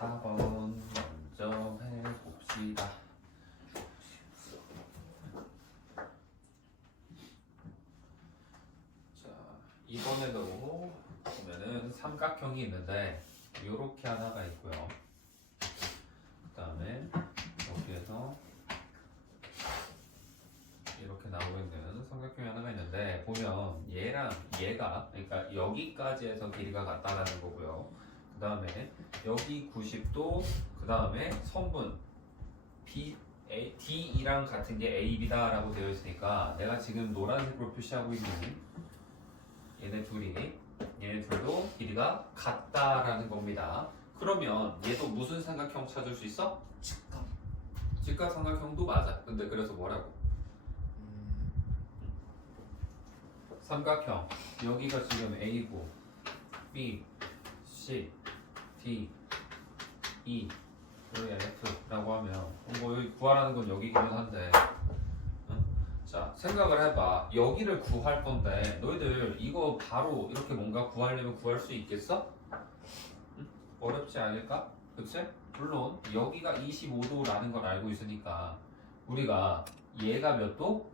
4번 먼저 해봅시다. 자, 이번에도 보면은 삼각형이 있는데 요렇게 하나가 있고요. 그 다음에 여기에서 이렇게 나오고 있는 삼각형이 하나가 있는데 보면 얘랑 얘가 그러니까 여기까지 해서 길이가 같다라는 거고요. 그 다음에 여기 90도 그 다음에 선분 D이랑 같은 게 AB다 라고 되어 있으니까 내가 지금 노란색으로 표시하고 있는 얘네 둘도 길이가 같다라는 겁니다. 그러면 얘도 무슨 삼각형 찾을 수 있어? 직각 삼각형도 맞아. 근데 그래서 뭐라고? 삼각형 여기가 지금 A고 B, C, D, E 여기 F라고 하면 뭐 여기 구하라는 건 여기기는 한데 응? 자 생각을 해봐. 여기를 구할 건데 너희들 이거 바로 이렇게 뭔가 구하려면 구할 수 있겠어? 응? 어렵지 않을까? 그치? 물론 여기가 25도라는 걸 알고 있으니까 우리가 얘가 몇 도?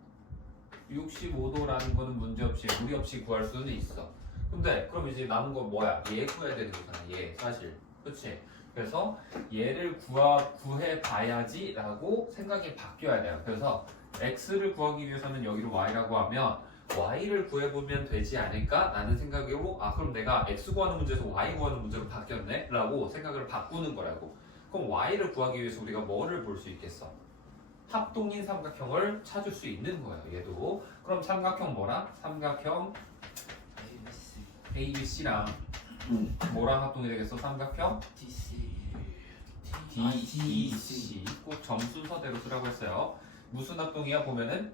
65도라는 거는 문제없이 무리 없이 구할 수는 있어. 근데 그럼 이제 남은 건 뭐야? 얘 구해야 되는 거잖아. 얘 사실. 그치? 그래서 얘를 구해봐야지 라고 생각이 바뀌어야 돼요. 그래서 x를 구하기 위해서는 여기를 y라고 하면 y를 구해보면 되지 않을까? 라는 생각으로 그럼 내가 x 구하는 문제에서 y 구하는 문제로 바뀌었네? 라고 생각을 바꾸는 거라고. 그럼 y를 구하기 위해서 우리가 뭐를 볼 수 있겠어? 합동인 삼각형을 찾을 수 있는 거예요. 얘도. 그럼 삼각형 뭐라? 삼각형 ABC랑 뭐랑 합동이 되겠어? 삼각형 DEC. 꼭 점 순서대로 쓰라고 했어요. 무슨 합동이야? 보면은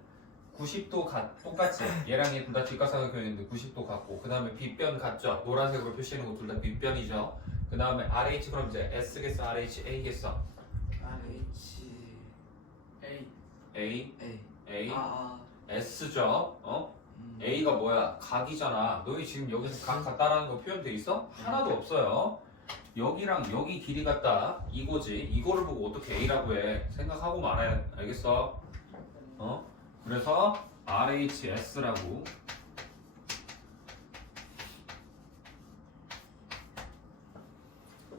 90도 똑같이 얘랑 얘 둘 다 직각삼각형인데 90도 같고 그 다음에 빗변 같죠? 노란색으로 표시하는 거 둘 다 빗변이죠. 그 다음에 RH 그럼 이제 S겠어? RH A겠어? A S죠. A가 뭐야? 각이잖아. 너희 지금 여기서 각 같다라는 거 표현돼 있어? 하나도 없어요. 여기랑 여기 길이 같다 이거지. 이거를 보고 어떻게 A라고 해? 생각하고 말아야 알겠어? 그래서 RHS라고.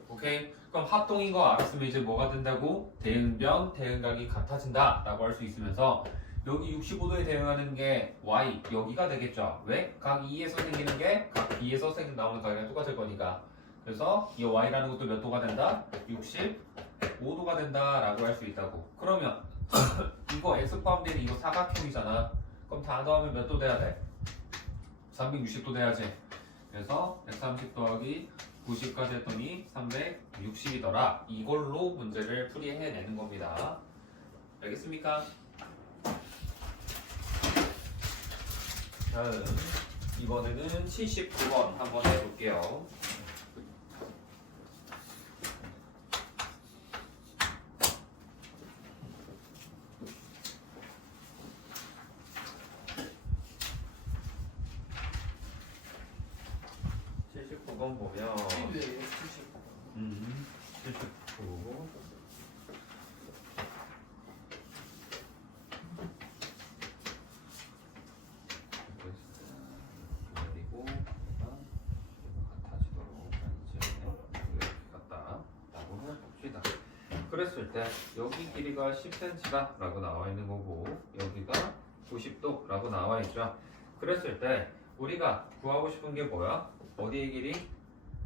오케이. 그럼 합동인 거 알았으면 이제 뭐가 된다고? 대응변, 대응각이 같아진다 라고 할 수 있으면서 여기 65도에 대응하는 게 Y 여기가 되겠죠. 왜? 각 E에서 생기는 게 각 B에서 나오는 각이랑 똑같을 거니까. 그래서 이 Y라는 것도 몇 도가 된다? 65도가 된다 라고 할 수 있다고. 그러면 이거 X 포함된 이거 사각형이잖아. 그럼 다 더하면 몇 도 돼야 돼? 360도 돼야지. 그래서 130 더하기 90까지 했더니 360이더라. 이걸로 문제를 풀이해내는 겁니다. 알겠습니까? 다음 이번에는 79번 한번 해볼게요. 보면 79 그리고 같아지도록 이제 이렇게 같다라고 해봅시다. 그랬을 때 여기 길이가 10cm다 라고 나와 있는 거고 여기가 90도 라고 나와 있죠. 그랬을 때 우리가 구하고 싶은 게 뭐야? 어디의 길이?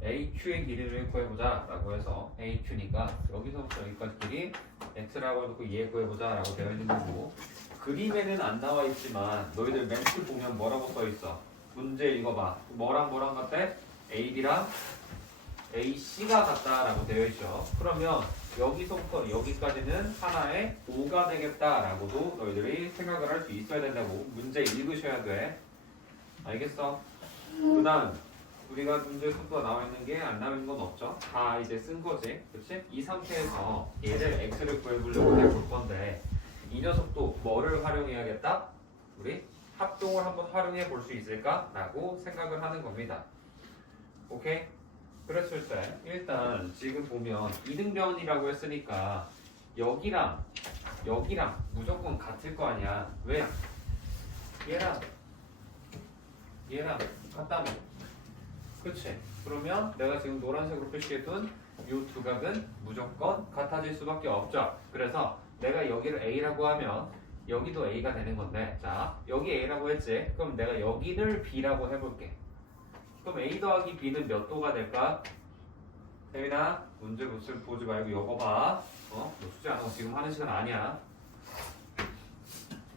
AQ의 길이를 구해보자 라고 해서 AQ니까 여기서부터 여기까지 길이 X라고 해놓고 얘 구해보자 라고 되어 있는 거고 그림에는 안 나와 있지만 너희들 멘트 보면 뭐라고 써있어? 문제 읽어봐. 뭐랑 같아? AB랑 AC가 같다 라고 되어 있죠. 그러면 여기서부터 여기까지는 하나의 O가 되겠다 라고도 너희들이 생각을 할 수 있어야 된다고. 문제 읽으셔야 돼. 알겠어? 그 다음 우리가 문제 속도가 나와 있는 게 안 나와 있는 건 없죠? 다 이제 쓴 거지. 그치? 이 상태에서 얘를 X를 구해보려고 해볼 건데 이 녀석도 뭐를 활용해야겠다? 우리 합동을 한번 활용해 볼 수 있을까? 라고 생각을 하는 겁니다. 오케이? 그랬을 때 일단 지금 보면 이등변이라고 했으니까 여기랑 여기랑 무조건 같을 거 아니야. 왜? 얘랑 같다며. 그치? 그러면 내가 지금 노란색으로 표시해둔 이 두 각은 무조건 같아질 수밖에 없죠. 그래서 내가 여기를 A라고 하면 여기도 A가 되는 건데, 자 여기 A라고 했지? 그럼 내가 여기를 B라고 해볼게. 그럼 A 더하기 B는 몇 도가 될까? 혜민아, 문제 보지 말고 이거 봐. 너 숙제 안 하고 지금 하는 시간 아니야.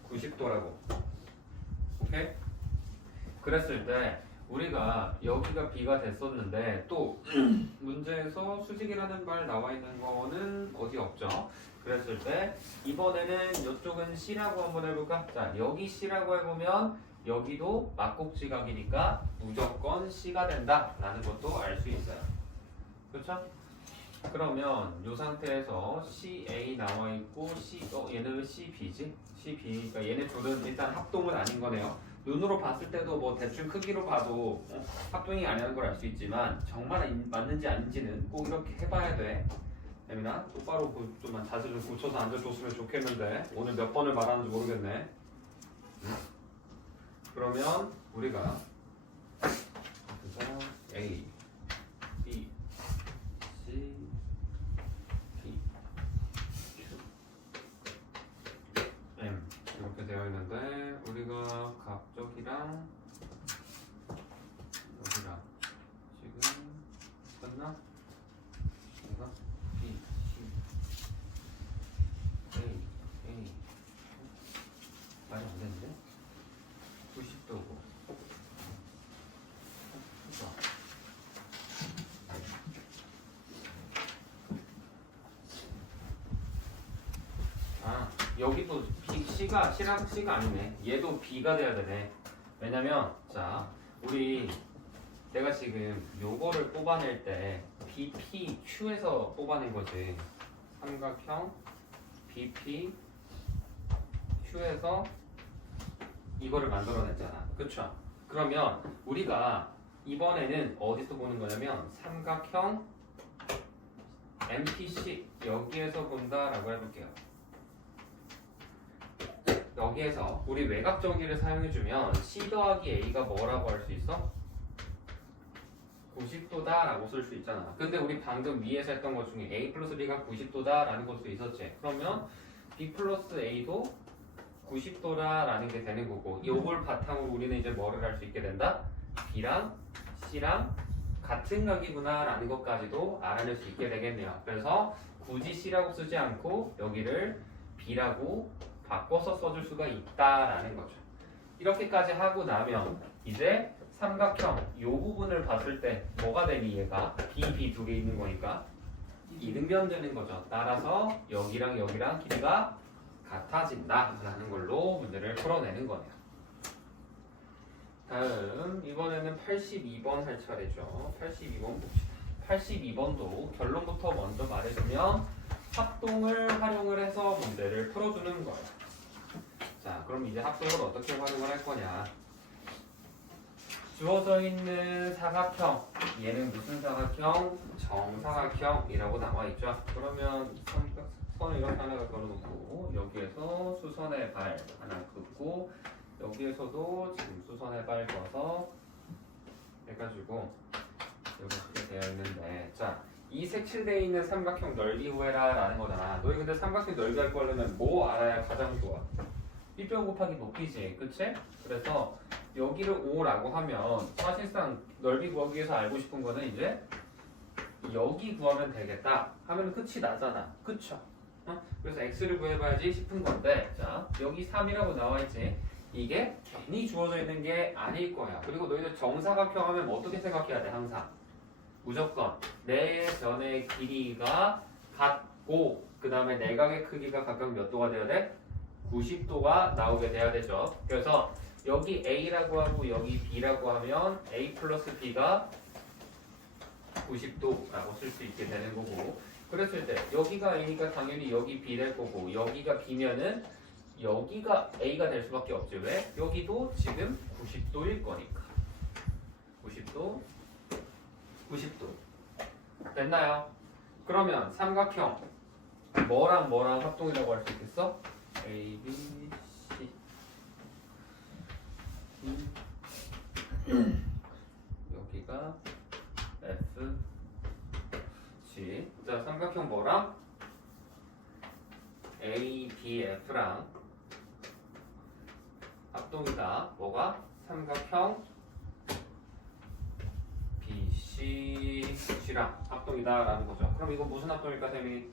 90도라고. 오케이? 그랬을 때 우리가 여기가 B가 됐었는데 또 문제에서 수직이라는 말 나와 있는 거는 어디 없죠? 그랬을 때 이번에는 이쪽은 C라고 한번 해볼까? 자, 여기 C라고 해보면 여기도 막곡지각이니까 무조건 C가 된다라는 것도 알 수 있어요. 그렇죠? 그러면 이 상태에서 CA 나와 있고 얘는 CB지? CB. 그러니까 얘네 둘은 일단 합동은 아닌 거네요. 눈으로 봤을 때도 뭐 대충 크기로 봐도 합동이 아니라는 걸 알 수 있지만 정말 맞는지 아닌지는 꼭 이렇게 해봐야 돼. 혜민아, 똑바로 좀 자세 좀 고쳐서 앉아줬으면 좋겠는데 오늘 몇 번을 말하는지 모르겠네. 그러면 우리가 A, B, C, D, Q, M 이렇게 되어 있는데 우리가 각적이랑 여기랑 지금 끝나? 이거 B, C, A 말이 안 되는데? 90도고 여기도 C가 아니네. 얘도 B가 돼야 되네. 왜냐면 자 우리 내가 지금 요거를 뽑아낼 때 BPQ에서 뽑아낸 거지. 삼각형 BPQ에서 이거를 만들어냈잖아. 그쵸? 그러면 우리가 이번에는 어디서 보는 거냐면 삼각형 MPC 여기에서 본다라고 해볼게요. 여기에서 우리 외곽 정의를 사용해주면 C 더하기 A가 뭐라고 할 수 있어? 90도다 라고 쓸 수 있잖아. 근데 우리 방금 위에서 했던 것 중에 A 플러스 B가 90도다 라는 것도 있었지. 그러면 B 플러스 A도 90도다 라는 게 되는 거고 이걸 바탕으로 우리는 이제 뭐를 할 수 있게 된다? B랑 C랑 같은 각이구나 라는 것까지도 알아낼 수 있게 되겠네요. 그래서 굳이 C라고 쓰지 않고 여기를 B라고 바꿔서 써줄 수가 있다라는 거죠. 이렇게까지 하고 나면 이제 삼각형 이 부분을 봤을 때 뭐가 되니 얘가 B 두 개 있는 거니까 이등변 되는 거죠. 따라서 여기랑 여기랑 길이가 같아진다라는 걸로 문제를 풀어내는 거네요. 다음 이번에는 82번 할 차례죠. 82번 봅시다. 82번도 결론부터 먼저 말해주면 합동을 활용을 해서 문제를 풀어주는 거예요. 자, 그럼 이제 합동을 어떻게 활용을 할 거냐? 주어져 있는 사각형, 얘는 무슨 사각형? 정사각형이라고 나와 있죠. 그러면 선을 이렇게 하나가 걸어놓고 여기에서 수선의 발 하나 긋고 여기에서도 지금 수선의 발 그어서 해가지고 이렇게 되어 있는데, 자, 이 색칠되어 있는 삼각형 넓이 구해라 라는 거잖아. 너희 근데 삼각형 넓이 할 거려면 뭐 알아야 가장 좋아? B변 곱하기 높이지, 그치? 그래서 여기를 5라고 하면 사실상 넓이 구하기 위해서 알고 싶은 거는 이제 여기 구하면 되겠다 하면 끝이 나잖아, 그쵸? 그래서 x를 구해봐야지 싶은 건데, 자 여기 3이라고 나와있지. 이게 괜히 주어져 있는 게 아닐 거야. 그리고 너희들 정사각형 하면 어떻게 생각해야 돼? 항상 무조건 내전의 길이가 같고 그 다음에 내각의 크기가 각각 몇 도가 돼야 돼? 90도가 나오게 돼야 되죠. 그래서 여기 A라고 하고 여기 B라고 하면 A 플러스 B가 90도라고 쓸 수 있게 되는 거고, 그랬을 때 여기가 A니까 당연히 여기 B 될 거고 여기가 B면은 여기가 A가 될 수밖에 없지. 왜? 여기도 지금 90도일 거니까. 90도 됐나요? 그러면 삼각형 뭐랑 뭐랑 합동이라고 할 수 있겠어? A, B, C. 여기가 F, G. 자, 삼각형 뭐랑? A, B, F랑 합동이다. 뭐가? 삼각형 B, C, G랑 합동이다 라는 거죠. 그럼 이거 무슨 합동일까, 쌤이?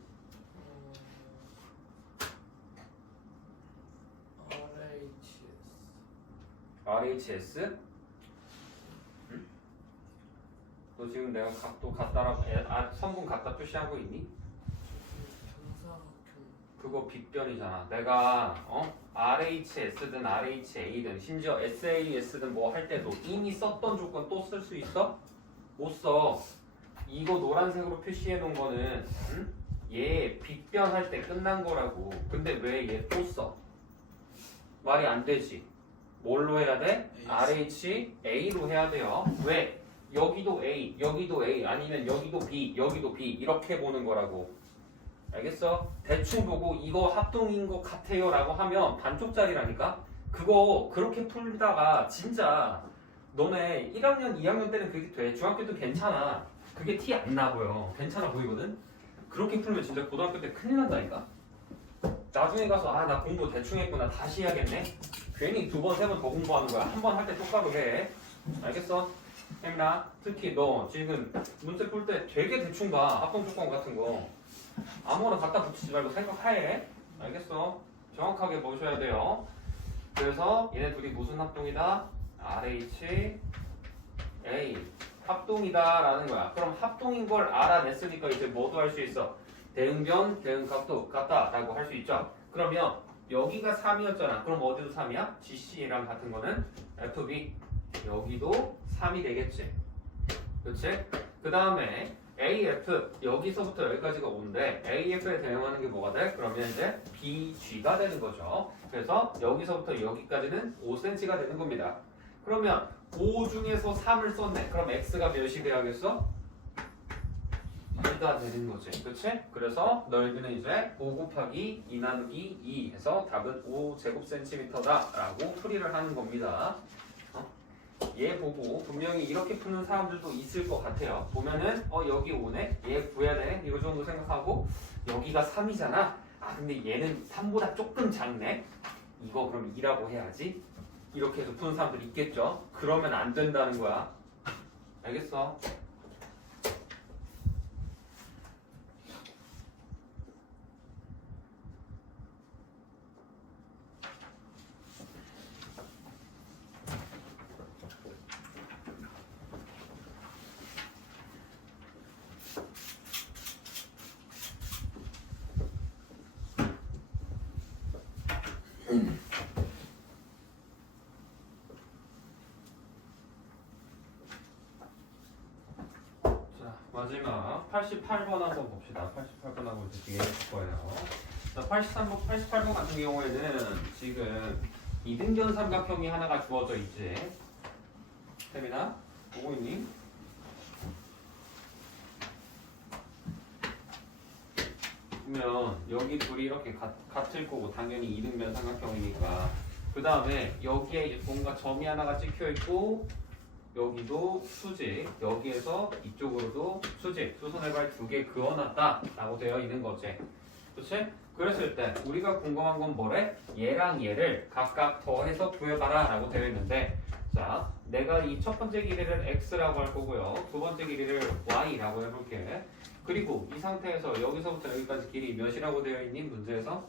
RHS? 응? 너 지금 내가 각도 같다라고 선분 같다 표시한 거 있니? 그거 빗변이잖아. 내가 RHS든 RHA든 심지어 SAS든 뭐 할 때도 이미 썼던 조건 또 쓸 수 있어? 못 써. 이거 노란색으로 표시해 놓은 거는 응? 얘 빗변할 때 끝난 거라고. 근데 왜 얘 또 써? 말이 안 되지. 뭘로 해야 돼? RHA로 해야 돼요. 왜? 여기도 A, 여기도 A, 아니면 여기도 B, 여기도 B 이렇게 보는 거라고. 알겠어? 대충 보고 이거 합동인 것 같아요 라고 하면 반쪽짜리라니까? 그거 그렇게 풀다가 진짜 너네 1학년, 2학년 때는 그게 돼. 중학교 때 괜찮아. 그게 티 안 나 보여. 괜찮아 보이거든? 그렇게 풀면 진짜 고등학교 때 큰일 난다니까? 나중에 가서 아 나 공부 대충 했구나 다시 해야겠네? 괜히 두 번, 세 번 더 공부하는 거야. 한 번 할 때 똑바로 해. 알겠어? 혜민아, 특히 너 지금 문제 풀 때 되게 대충 봐. 합동 조건 같은 거. 아무거나 갖다 붙이지 말고 생각해. 알겠어? 정확하게 보셔야 돼요. 그래서 얘네 둘이 무슨 합동이다? RH, A. 합동이다 라는 거야. 그럼 합동인 걸 알아냈으니까 이제 뭐도 할 수 있어? 대응변, 대응각도 같다 라고 할 수 있죠. 그러면 여기가 3이었잖아. 그럼 어디도 3이야? GC랑 같은 거는 FB. 여기도 3이 되겠지. 그치? 그 다음에 AF 여기서부터 여기까지가 5인데 AF에 대응하는 게 뭐가 돼? 그러면 이제 BG가 되는 거죠. 그래서 여기서부터 여기까지는 5cm가 되는 겁니다. 그러면 5 중에서 3을 썼네. 그럼 X가 몇이 돼야겠어? 2가 되는 거지. 그치? 그래서 넓이는 이제 5 곱하기 2 나누기 2 해서 답은 5제곱센티미터다 라고 풀이를 하는 겁니다. 얘 보고 분명히 이렇게 푸는 사람들도 있을 것 같아요. 보면은 여기 5네? 얘 구해야 돼? 이거 정도 생각하고 여기가 3이잖아? 아 근데 얘는 3보다 조금 작네? 이거 그럼 2라고 해야지? 이렇게 해서 푸는 사람들 있겠죠? 그러면 안 된다는 거야. 알겠어? 마지막 88번 한번 봅시다. 88번 하고 이제 뒤에 있을 거예요. 자, 88번 같은 경우에는 지금 이등변 삼각형이 하나가 주어져 있지. 태민아, 보고 있니? 보면 여기 둘이 이렇게 같을 거고 당연히 이등변 삼각형이니까 그 다음에 여기에 뭔가 점이 하나가 찍혀 있고 여기도 수직, 여기에서 이쪽으로도 수직, 수선의 발 2개 그어놨다 라고 되어 있는 거지. 그치? 그랬을 때 우리가 궁금한 건 뭐래? 얘랑 얘를 각각 더해서 구해봐라 라고 되어 있는데 자, 내가 이 첫 번째 길이를 x라고 할 거고요. 두 번째 길이를 y라고 해볼게. 그리고 이 상태에서 여기서부터 여기까지 길이 몇이라고 되어 있니? 문제에서?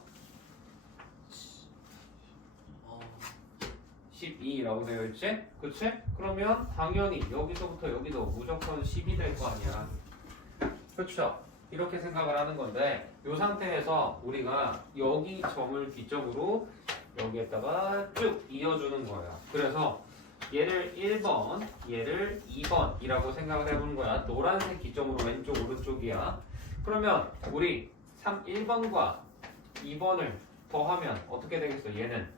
12라고 되어 있지? 그치? 그러면 당연히 여기서부터 여기도 무조건 10이 될 거 아니야. 그쵸? 이렇게 생각을 하는 건데 이 상태에서 우리가 여기 점을 기점으로 여기에다가 쭉 이어주는 거야. 그래서 얘를 1번, 얘를 2번이라고 생각을 해보는 거야. 노란색 기점으로 왼쪽, 오른쪽이야. 그러면 우리 1번과 2번을 더하면 어떻게 되겠어? 얘는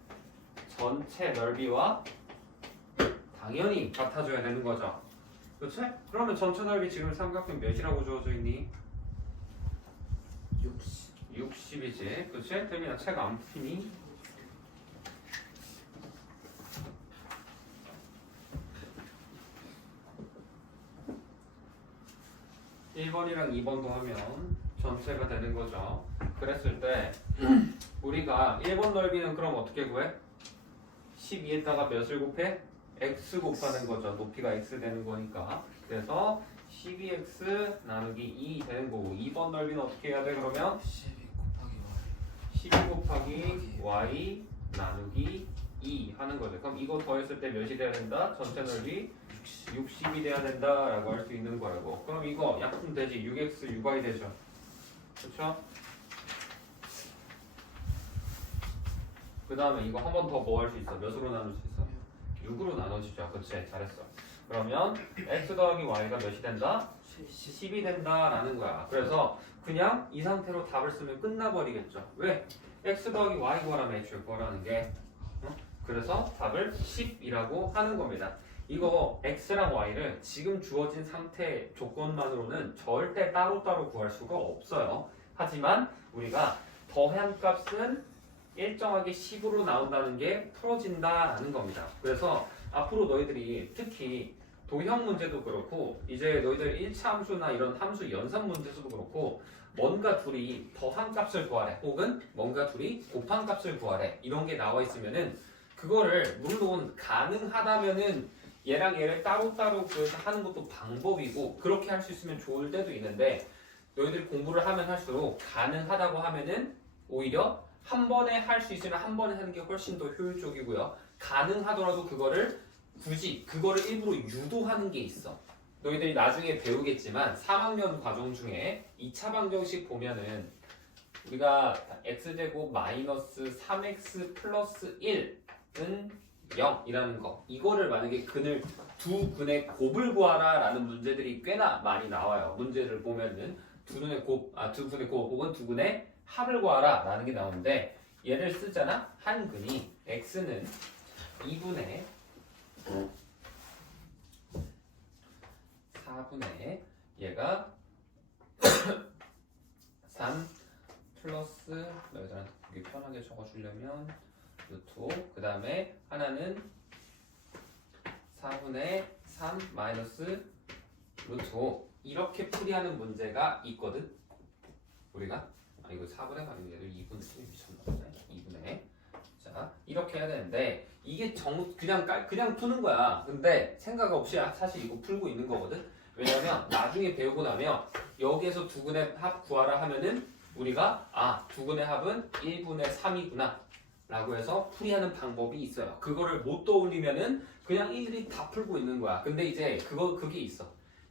전체 넓이와 당연히 같아져야 되는 거죠. 그치? 그러면 전체 넓이 지금 삼각형 몇이라고 주어져 있니? 60이지. 그치? 태민아 책 안 푸니? (1번이랑) (2번도) 하면 전체가 되는 거죠. 그랬을 때 우리가 1번 넓이는 그럼 어떻게 구해? 12에다가 몇을 곱해? x 곱하는 거죠. 높이가 x 되는 거니까. 그래서 12x 나누기 2 되는 거고 2번 넓이는 어떻게 해야 돼 그러면? 12 곱하기 y 나누기 2 하는 거죠. 그럼 이거 더했을 때 몇이 돼야 된다? 전체 넓이 60이 돼야 된다라고 할 수 있는 거라고. 그럼 이거 약분 되지. 6x 6y 되죠. 그렇죠? 그 다음에 이거 한 번 더 뭐 할 수 있어? 몇으로 나눌 수 있어? 6으로 나눠지죠. 그치? 잘했어. 그러면 x 더하기 y가 몇이 된다? 10이 된다라는 거야. 그래서 그냥 이 상태로 답을 쓰면 끝나버리겠죠. 왜? x 더하기 y 구하라며 애초에 구하라는 게. 그래서 답을 10이라고 하는 겁니다. 이거 x랑 y를 지금 주어진 상태 조건만으로는 절대 따로따로 구할 수가 없어요. 하지만 우리가 더한 값은 일정하게 10으로 나온다는 게 풀어진다라는 겁니다. 그래서 앞으로 너희들이 특히 도형 문제도 그렇고 이제 너희들 1차 함수나 이런 함수 연산 문제에서도 그렇고 뭔가 둘이 더한 값을 구하래 혹은 뭔가 둘이 곱한 값을 구하래 이런 게 나와 있으면은 그거를 물론 가능하다면은 얘랑 얘를 따로따로 구해서 하는 것도 방법이고 그렇게 할 수 있으면 좋을 때도 있는데 너희들이 공부를 하면 할수록 가능하다고 하면은 오히려 한 번에 할 수 있으면 한 번에 하는 게 훨씬 더 효율적이고요. 가능하더라도 그거를 굳이 그거를 일부러 유도하는 게 있어. 너희들이 나중에 배우겠지만 3학년 과정 중에 2차 방정식 보면은 우리가 x제곱 마이너스 3x 플러스 1은 0이라는 거 이거를 만약에 근을 두 근의 곱을 구하라 라는 문제들이 꽤나 많이 나와요. 문제를 보면은 두 근의 곱 혹은 두 근의 합을 구하라 라는 게 나오는데 얘를 쓰잖아. 한 근이 x는 2분의 4분의 얘가 3 플러스 너희들한테 보기 편하게 적어주려면 루트 5 그 다음에 하나는 4분의 3 마이너스 루트 5 이렇게 풀이하는 문제가 있거든. 우리가 이거 4분의 아니면 얘도 2분의 미쳤나보네. 2분의 자 이렇게 해야 되는데 이게 그냥 푸는 거야. 근데 생각 없이 사실 이거 풀고 있는 거거든. 왜냐면 나중에 배우고 나면 여기에서 두근의 합 구하라 하면은 우리가 두근의 합은 1분의 3이구나 라고 해서 풀이하는 방법이 있어요. 그거를 못 떠올리면은 그냥 일일이 다 풀고 있는 거야. 근데 이제 그게 있어.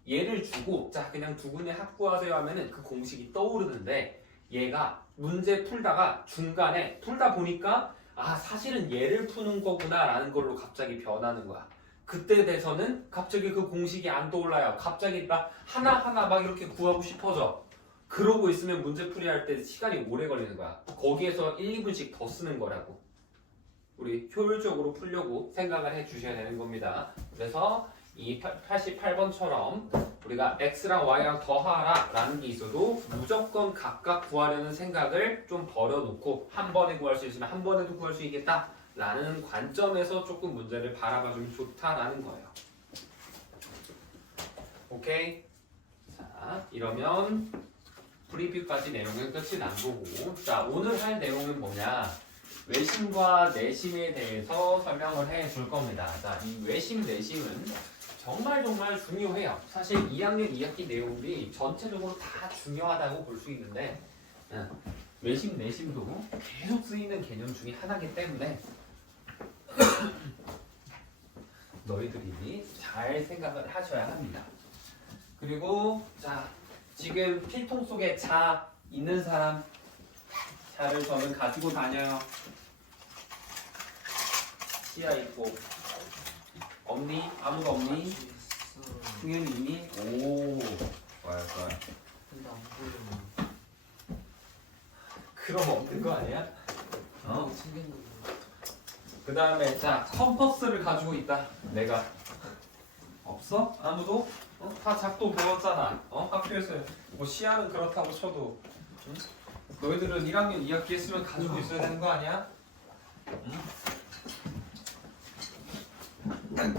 얘를 주고 자 그냥 두근의 합 구하세요 하면은 그 공식이 떠오르는데 얘가 문제 풀다가 중간에 풀다 보니까 사실은 얘를 푸는 거구나 라는 걸로 갑자기 변하는 거야. 그때 돼서는 갑자기 그 공식이 안 떠올라요. 갑자기 막 하나하나 막 이렇게 구하고 싶어져. 그러고 있으면 문제 풀이할 때 시간이 오래 걸리는 거야. 거기에서 1, 2분씩 더 쓰는 거라고. 우리 효율적으로 풀려고 생각을 해 주셔야 되는 겁니다. 그래서 이 88번처럼 우리가 x랑 y랑 더하라 라는 게 있어도 무조건 각각 구하려는 생각을 좀 버려놓고 한 번에 구할 수 있으면 한 번에도 구할 수 있겠다 라는 관점에서 조금 문제를 바라봐주면 좋다라는 거예요. 오케이? 자 이러면 프리뷰까지 내용은 끝이 난 거고 자 오늘 할 내용은 뭐냐 외심과 내심에 대해서 설명을 해 줄 겁니다. 자 이 외심 내심은 정말 중요해요. 사실 2학년 2학기 내용이 전체적으로 다 중요하다고 볼 수 있는데 외심 내심도 계속 쓰이는 개념 중에 하나이기 때문에 너희들이 잘 생각을 하셔야 합니다. 그리고 자 지금 필통 속에 자 있는 사람 자를 저는 가지고 다녀요. 시야 있고 없니? 아무도 없니? 승현이 있니? 오 좋아요. 근데 안 보이네. 그럼 없는 거 아니야? 챙겼는데. 그 다음에 자 컴퍼스를 가지고 있다. 내가 없어. 있어? 아무도? 다 작도 배웠잖아. 학교에서 뭐 시야는 그렇다고 쳐도 응? 너희들은 1학년 2학기 했으면 가지고 있어야 되는 거 아니야? 응?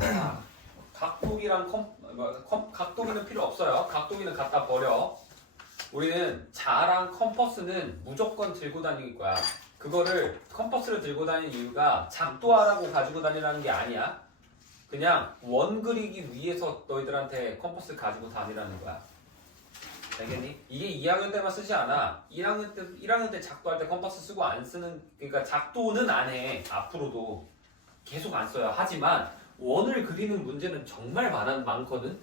자, 각도기랑 각도기는 필요 없어요. 각도기는 갖다 버려. 우리는 자랑 컴퍼스는 무조건 들고 다닐 거야. 그거를 컴퍼스를 들고 다니는 이유가 작도하라고 가지고 다니라는 게 아니야. 그냥 원 그리기 위해서 너희들한테 컴퍼스 가지고 다니라는 거야. 알겠니? 이게 2학년 때만 쓰지 않아. 1학년 때 작도할 때 컴퍼스 쓰고 안 쓰는, 그러니까 작도는 안 해. 앞으로도 계속 안 써요. 하지만 원을 그리는 문제는 정말 많거든.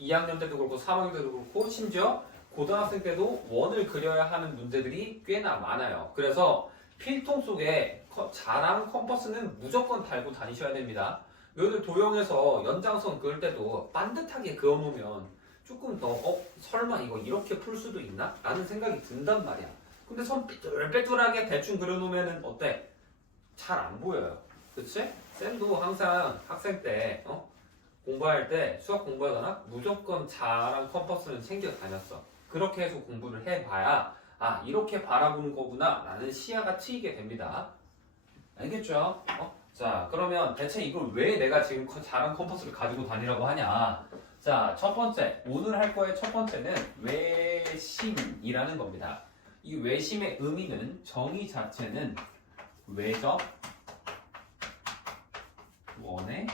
2학년 때도 그렇고 3학년 때도 그렇고 심지어 고등학생 때도 원을 그려야 하는 문제들이 꽤나 많아요. 그래서 필통 속에 자랑 컴퍼스는 무조건 달고 다니셔야 됩니다. 너희들 도형에서 연장선 그을 때도 반듯하게 그어놓으면 조금 더 설마 이거 이렇게 풀 수도 있나? 라는 생각이 든단 말이야. 근데 손 삐뚤빼뚤하게 대충 그려놓으면 어때? 잘 안 보여요. 그치? 쌤도 항상 학생 때 공부할 때 수학 공부하거나 무조건 자랑 컴퍼스는 챙겨 다녔어. 그렇게 해서 공부를 해봐야 아 이렇게 바라보는 거구나 라는 시야가 트이게 됩니다. 알겠죠? 자 그러면 대체 이걸 왜 내가 지금 자랑 컴퍼스를 가지고 다니라고 하냐. 자 첫 번째 오늘 할 거의 첫 번째는 외심이라는 겁니다. 이 외심의 의미는 정의 자체는 외적 원의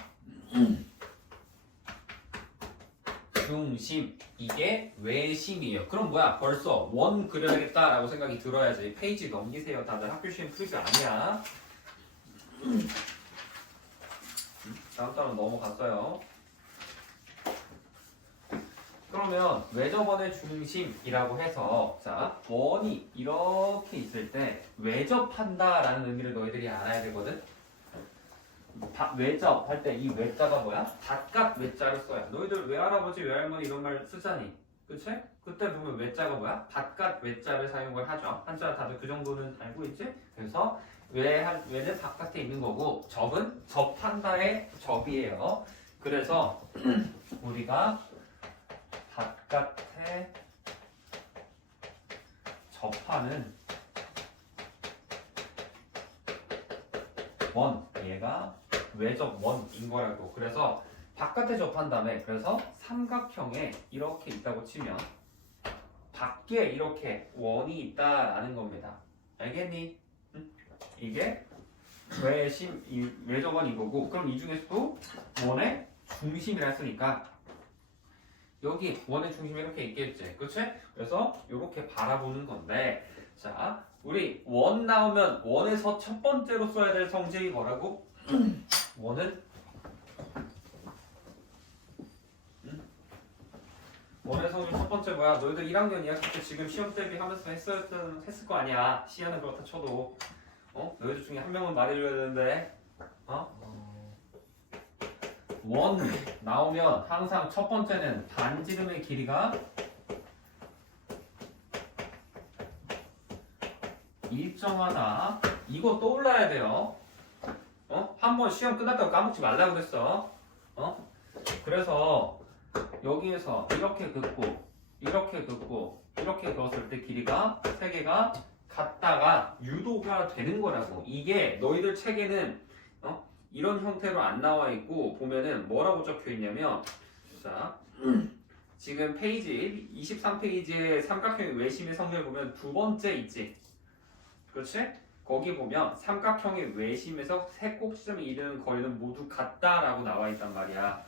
중심 이게 외심이에요. 그럼 뭐야 벌써 원 그려야겠다라고 생각이 들어야지. 페이지 넘기세요. 다들 학교 시험 풀기 아니야. 다음 단원 넘어갔어요. 그러면 외접원의 중심이라고 해서 자 원이 이렇게 있을 때 외접한다라는 의미를 너희들이 알아야 되거든. 외접 할 때 이 외자가 뭐야? 바깥 외자를 써야. 너희들 외할아버지 외할머니 이런 말 쓰잖니. 그치? 그때 보면 외자가 뭐야? 바깥 외자를 사용을 하죠. 한자 다들 그 정도는 알고 있지? 그래서 외는 바깥에 있는 거고 접은 접한다의 접이에요. 그래서 우리가 바깥에 접하는 원 얘가 외접 원인 거라고. 그래서 바깥에 접한 다음에 그래서 삼각형에 이렇게 있다고 치면 밖에 이렇게 원이 있다라는 겁니다. 알겠니? 응? 이게 외접원 이거고 그럼 이 중에서도 원의 중심이라 했으니까 여기 원의 중심이 이렇게 있겠지. 그치? 그래서 이렇게 바라보는 건데 자 우리 원 나오면 원에서 첫 번째로 써야 될 성질이 뭐라고? 원은 원의 성질 첫 번째 뭐야? 너희들 1학년 2학기 때 지금 시험 대비하면서 했을 거 아니야. 시야는 그렇다 쳐도 너희들 중에 한 명은 말해줘야 되는데 원 나오면 항상 첫 번째는 반지름의 길이가 일정하다. 이거 떠올라야 돼요. 한번 시험 끝났다고 까먹지 말라고 그랬어. 그래서 여기에서 이렇게 긋고 이렇게 긋고 이렇게 그었을 때 길이가 세 개가 같다가 유도가 되는 거라고. 이게 너희들 책에는 이런 형태로 안 나와 있고 보면은 뭐라고 적혀 있냐면 자 지금 페이지 23페이지에 삼각형의 외심의 성질 보면 두 번째 있지. 그렇지? 거기 보면 삼각형의 외심에서 세 꼭지점이 이르는 거리는 모두 같다라고 나와 있단 말이야.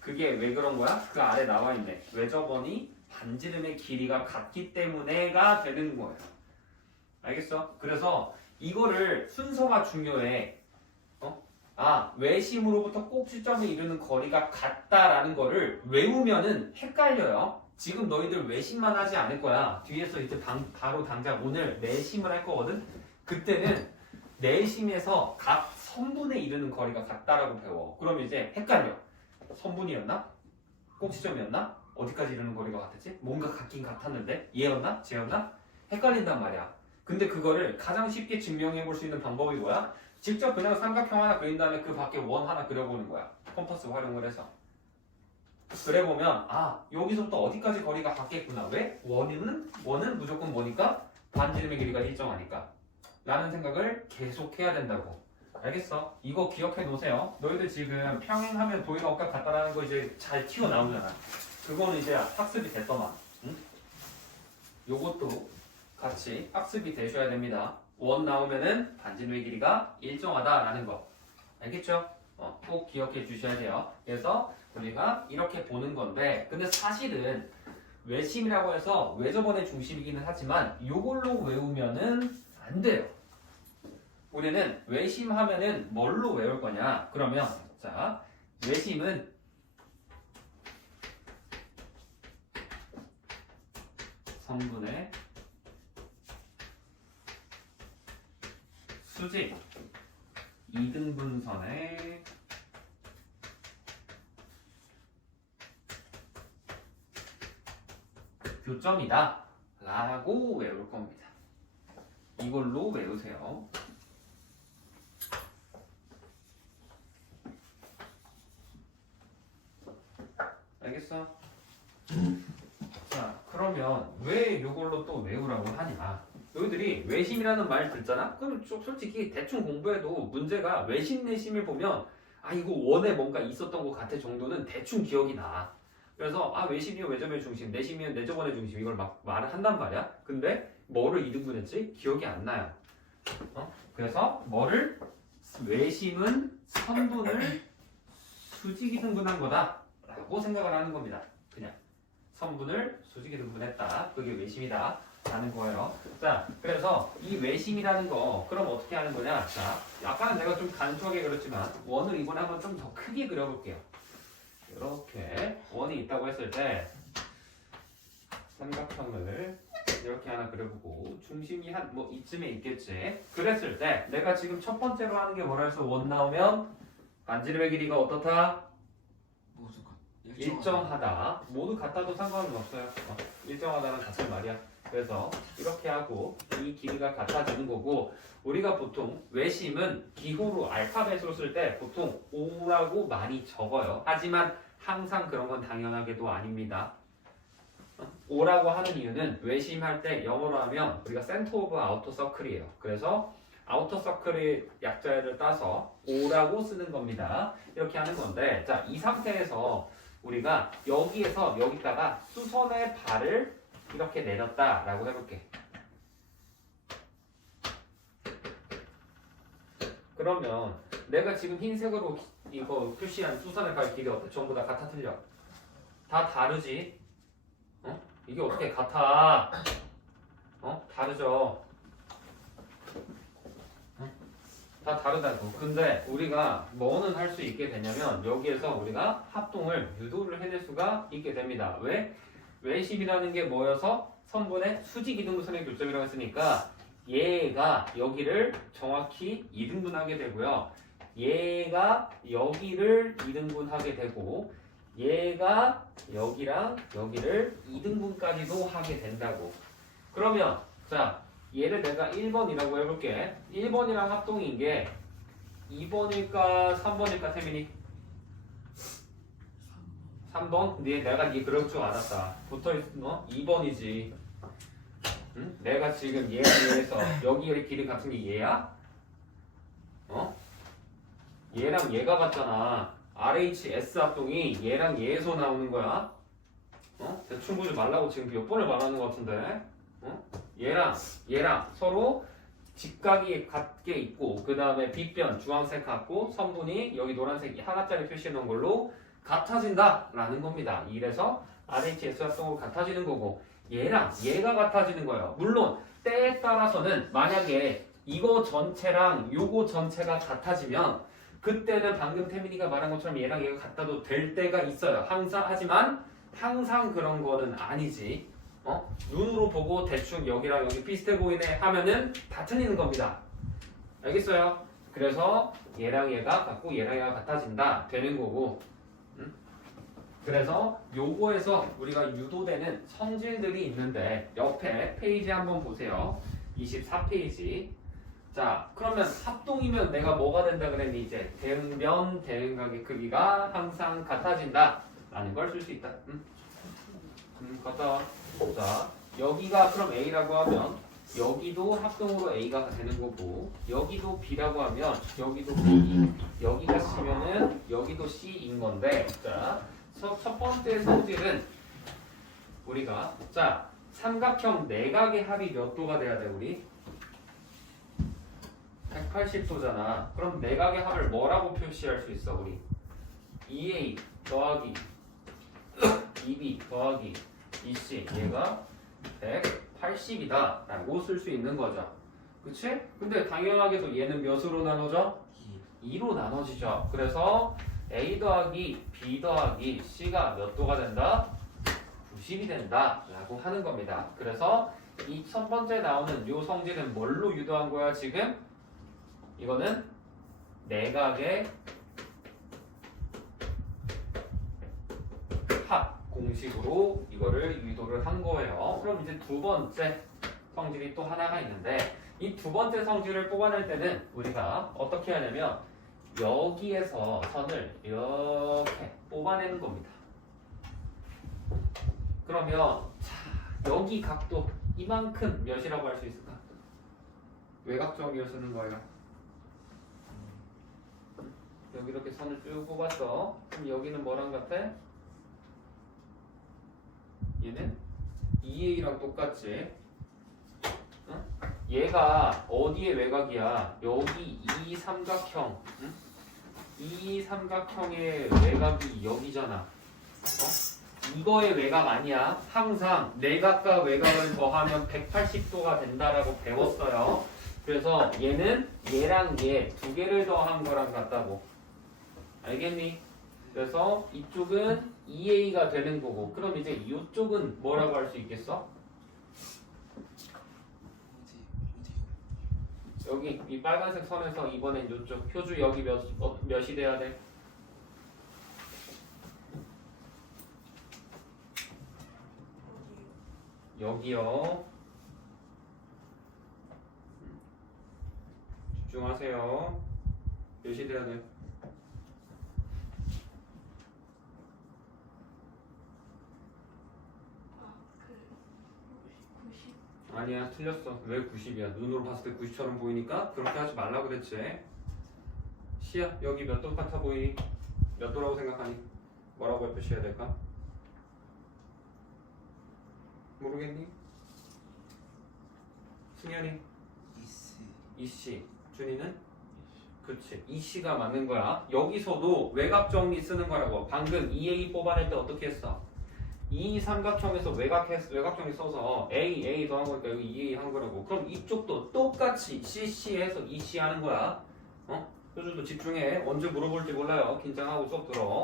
그게 왜 그런 거야? 그 아래 나와 있네. 외접원이 반지름의 길이가 같기 때문에가 되는 거예요. 알겠어? 그래서 이거를 순서가 중요해. 외심으로부터 꼭지점에 이르는 거리가 같다라는 거를 외우면은 헷갈려요. 지금 너희들 외심만 하지 않을 거야. 뒤에서 이제 바로 당장 오늘 내심을 할 거거든. 그때는 내심에서 각 선분에 이르는 거리가 같다라고 배워. 그럼 이제 헷갈려. 선분이었나? 꼭지점이었나? 어디까지 이르는 거리가 같았지? 뭔가 같긴 같았는데 얘였나? 쟤였나? 헷갈린단 말이야. 근데 그거를 가장 쉽게 증명해 볼 수 있는 방법이 뭐야? 직접 그냥 삼각형 하나 그린 다음에 그 밖에 원 하나 그려보는 거야. 컴퍼스 활용을 해서. 그래 보면 여기서부터 어디까지 거리가 같겠구나. 왜? 원은 무조건 뭐니까? 반지름의 길이가 일정하니까 라는 생각을 계속 해야 된다고. 알겠어? 이거 기억해 놓으세요. 너희들 지금 평행하면 도의가 억각 같다라는 거 이제 잘 튀어나오잖아. 그거는 이제 학습이 됐더만. 응? 요것도 같이 학습이 되셔야 됩니다. 원 나오면은 반지름의 길이가 일정하다라는 거. 알겠죠? 꼭 기억해 주셔야 돼요. 그래서 우리가 이렇게 보는 건데, 근데 사실은 외심이라고 해서 외접원의 중심이기는 하지만 이걸로 외우면은 안 돼요. 우리는 외심하면은 뭘로 외울 거냐? 그러면 자, 외심은 성분의 수직 이등분선의 교점이다 라고 외울 겁니다. 이걸로 외우세요. 알겠어? 자, 그러면 왜 이걸로 또 외우라고 하냐? 너희들이 외심이라는 말 듣잖아? 그럼 솔직히 대충 공부해도 문제가 외심 내심을 보면 이거 원에 뭔가 있었던 것 같아 정도는 대충 기억이 나. 그래서 외심이면 외점의 중심, 내심이면 내접원의 중심 이걸 막 말을 한단 말이야. 근데 뭐를 이등분했지? 기억이 안 나요. 그래서 뭐를? 외심은 선분을 수직이 등분한 거다 라고 생각을 하는 겁니다. 그냥 선분을 수직이 등분했다. 그게 외심이다 라는 거예요. 자, 그래서 이 외심이라는 거 그럼 어떻게 하는 거냐? 자, 아까는 내가 좀 간소하게 그렸지만 원을 이번에 한번 좀 더 크게 그려볼게요. 이렇게 원이 있다고 했을 때 삼각형을 이렇게 하나 그려보고 중심이 한 뭐 이쯤에 있겠지. 그랬을 때 내가 지금 첫 번째로 하는 게 뭐라 해서 원 나오면 반지름의 길이가 어떻다? 모두 일정하다. 모두 같아도 상관은 없어요. 일정하다는 같은 말이야. 그래서 이렇게 하고 이 길이가 같아지는 거고, 우리가 보통 외심은 기호로 알파벳으로 쓸 때 보통 5라고 많이 적어요. 하지만 항상 그런 건 당연하게도 아닙니다. 5라고 하는 이유는 외심할 때 영어로 하면 우리가 센터 오브 아우터 서클이에요. 그래서 아우터 서클의 약자를 따서 5라고 쓰는 겁니다. 이렇게 하는 건데, 자, 이 상태에서 우리가 여기에서 여기다가 수선의 발을 이렇게 내렸다라고 해볼게. 그러면 내가 지금 흰색으로 이거 표시한 수선의 발 길이 어때? 전부 다 같아 틀려? 다 다르지? 이게 어떻게 같아? 다르죠? 다 다르다고. 근데 우리가 뭐는 할 수 있게 되냐면 여기에서 우리가 합동을 유도를 해낼 수가 있게 됩니다. 왜? 외심이라는 게 뭐여서 선분의 수직 이등분선의 교점이라고 했으니까 얘가 여기를 정확히 이등분하게 되고요. 얘가 여기를 이등분하게 되고 얘가 여기랑 여기를 이등분까지도 하게 된다고. 그러면 자, 얘를 내가 1번이라고 해볼게. 1번이랑 합동인 게 2번일까 3번일까 태민이? 3번? 내가 네 그럴 줄 알았다. 붙어있는 거 2번이지. 응? 내가 지금 얘랑 얘에서 여기의 길이 같은 게 얘야? 얘랑 얘가 같잖아. RHS 합동이 얘랑 얘에서 나오는 거야. 대충 보지 말라고 지금 몇 번을 말하는 것 같은데. 얘랑 서로 직각이 같게 있고, 그 다음에 빗변 주황색 같고 선분이 여기 노란색 하나짜리 표시해 놓은 걸로 같아진다 라는 겁니다. 이래서 RHS 합동으로 같아지는 거고, 얘랑 얘가 같아지는 거예요. 물론 때에 따라서는 만약에 이거 전체랑 요거 전체가 같아지면 그때는 방금 태민이가 말한 것처럼 얘랑 얘가 같아도 될 때가 있어요. 하지만 항상 그런 거는 아니지. 눈으로 보고 대충 여기랑 여기 비슷해 보이네 하면은 다 틀리는 겁니다. 알겠어요? 그래서 얘랑 얘가 같고 얘랑 얘가 같아진다 되는 거고, 그래서 요거에서 우리가 유도되는 성질들이 있는데 옆에 페이지 한번 보세요. 24페이지. 자, 그러면 합동이면 내가 뭐가 된다 그랬니? 이제 대응변 대응각의 크기가 항상 같아진다 아는 걸 쓸 수 있다. 갔다 와. 자, 여기가 그럼 A라고 하면 여기도 합동으로 A가 되는 거고 여기도 B라고 하면 여기도 B, 여기가 C면은 여기도 C인 건데 자, 첫 번째 성질은 우리가 자 삼각형 내각의 합이 몇 도가 돼야 돼 우리? 180도잖아. 그럼 내각의 합을 뭐라고 표시할 수 있어 우리? 2A 더하기 2B 더하기 2C 얘가 180이다 라고 쓸 수 있는 거죠. 그치? 근데 당연하게도 얘는 몇으로 나눠져? 2로 나눠지죠. 그래서 A 더하기 B 더하기 C가 몇 도가 된다? 90이 된다 라고 하는 겁니다. 그래서 이 첫 번째 나오는 요 성질은 뭘로 유도한 거야 지금? 이거는 내각의 합 공식으로 이거를 유도를 한 거예요. 그럼 이제 두 번째 성질이 또 하나가 있는데 이 두 번째 성질을 뽑아낼 때는 우리가 어떻게 하냐면 여기에서 선을 이렇게 뽑아내는 겁니다. 그러면 자, 여기 각도 이만큼 몇이라고 할 수 있을까? 외곽정의를 쓰는 거예요. 여기 이렇게 선을 쭉 뽑았어. 그럼 여기는 뭐랑 같아? 얘는 2A랑 똑같지. 응? 얘가 어디의 외곽이야? 여기 이 삼각형. 응? 이 삼각형의 외곽이 여기잖아. 이거의 외곽 아니야. 항상 내각과 외곽을 더하면 180도가 된다라고 배웠어요. 그래서 얘는 얘랑 얘 두 개를 더한 거랑 같다고. 알겠니? 그래서 이쪽은 2A가 되는 거고 그럼 이제 이쪽은 뭐라고 할 수 있겠어? 여기 이 빨간색 선에서 이번엔 이쪽 표주 여기 몇이 돼야 돼? 여기요. 집중하세요. 몇이 돼야 돼? 아니야 틀렸어. 왜 90이야? 눈으로 봤을 때 90처럼 보이니까 그렇게 하지 말라고 그랬지. 시야 여기 몇 도 같아 보이니? 몇 도라고 생각하니? 뭐라고 표시해야 될까? 모르겠니? 승현이? 이씨 준이는? 그치 이씨가 맞는 거야. 여기서도 외곽 정리 쓰는 거라고. 방금 2A 뽑아낼 때 어떻게 했어? 이 삼각형에서 외곽 정리 써서 A 더한 거니까 여기 2A 한 거라고. 그럼 이쪽도 똑같이 CC해서 EC 하는 거야. 효주도 집중해. 언제 물어볼지 몰라요. 긴장하고 수업 들어.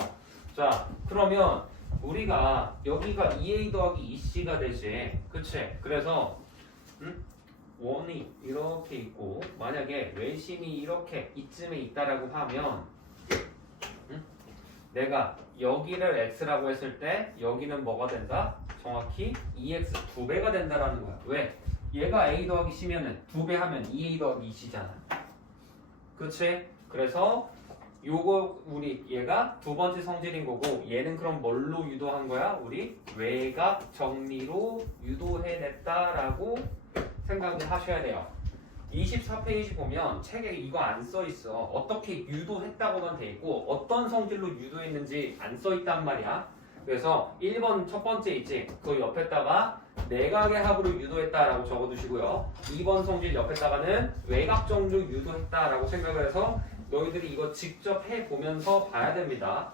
자 그러면 우리가 여기가 2A 더하기 2C가 되지. 그치? 그래서 원이 이렇게 있고 만약에 외심이 이렇게 이쯤에 있다라고 하면 내가 여기를 x라고 했을 때 여기는 뭐가 된다? 정확히 2x 2배가 된다라는 거야. 왜? 얘가 a 더하기 c면은 2배 하면 2a 더하기 2c잖아. 그치? 그래서 요거 우리 얘가 두 번째 성질인 거고 얘는 그럼 뭘로 유도한 거야? 우리 외곽 정리로 유도해냈다라고 생각을 하셔야 돼요. 24페이지 보면 책에 이거 안 써 있어. 어떻게 유도했다고만 돼 있고 어떤 성질로 유도했는지 안 써 있단 말이야. 그래서 1번 첫 번째 있지. 그 옆에다가 내각의 합으로 유도했다라고 적어두시고요. 2번 성질 옆에다가는 외곽 정도 유도했다라고 생각을 해서 너희들이 이거 직접 해보면서 봐야 됩니다.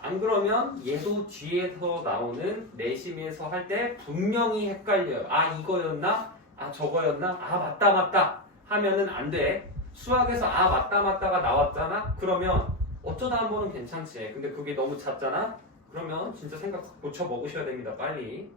안 그러면 얘도 뒤에서 나오는 내심에서 할 때 분명히 헷갈려요. 아 이거였나? 아 저거였나? 아 맞다 하면은 안 돼. 수학에서 아 맞다가 나왔잖아? 그러면 어쩌다 한 번은 괜찮지. 근데 그게 너무 잦잖아? 그러면 진짜 생각 고쳐 먹으셔야 됩니다. 빨리.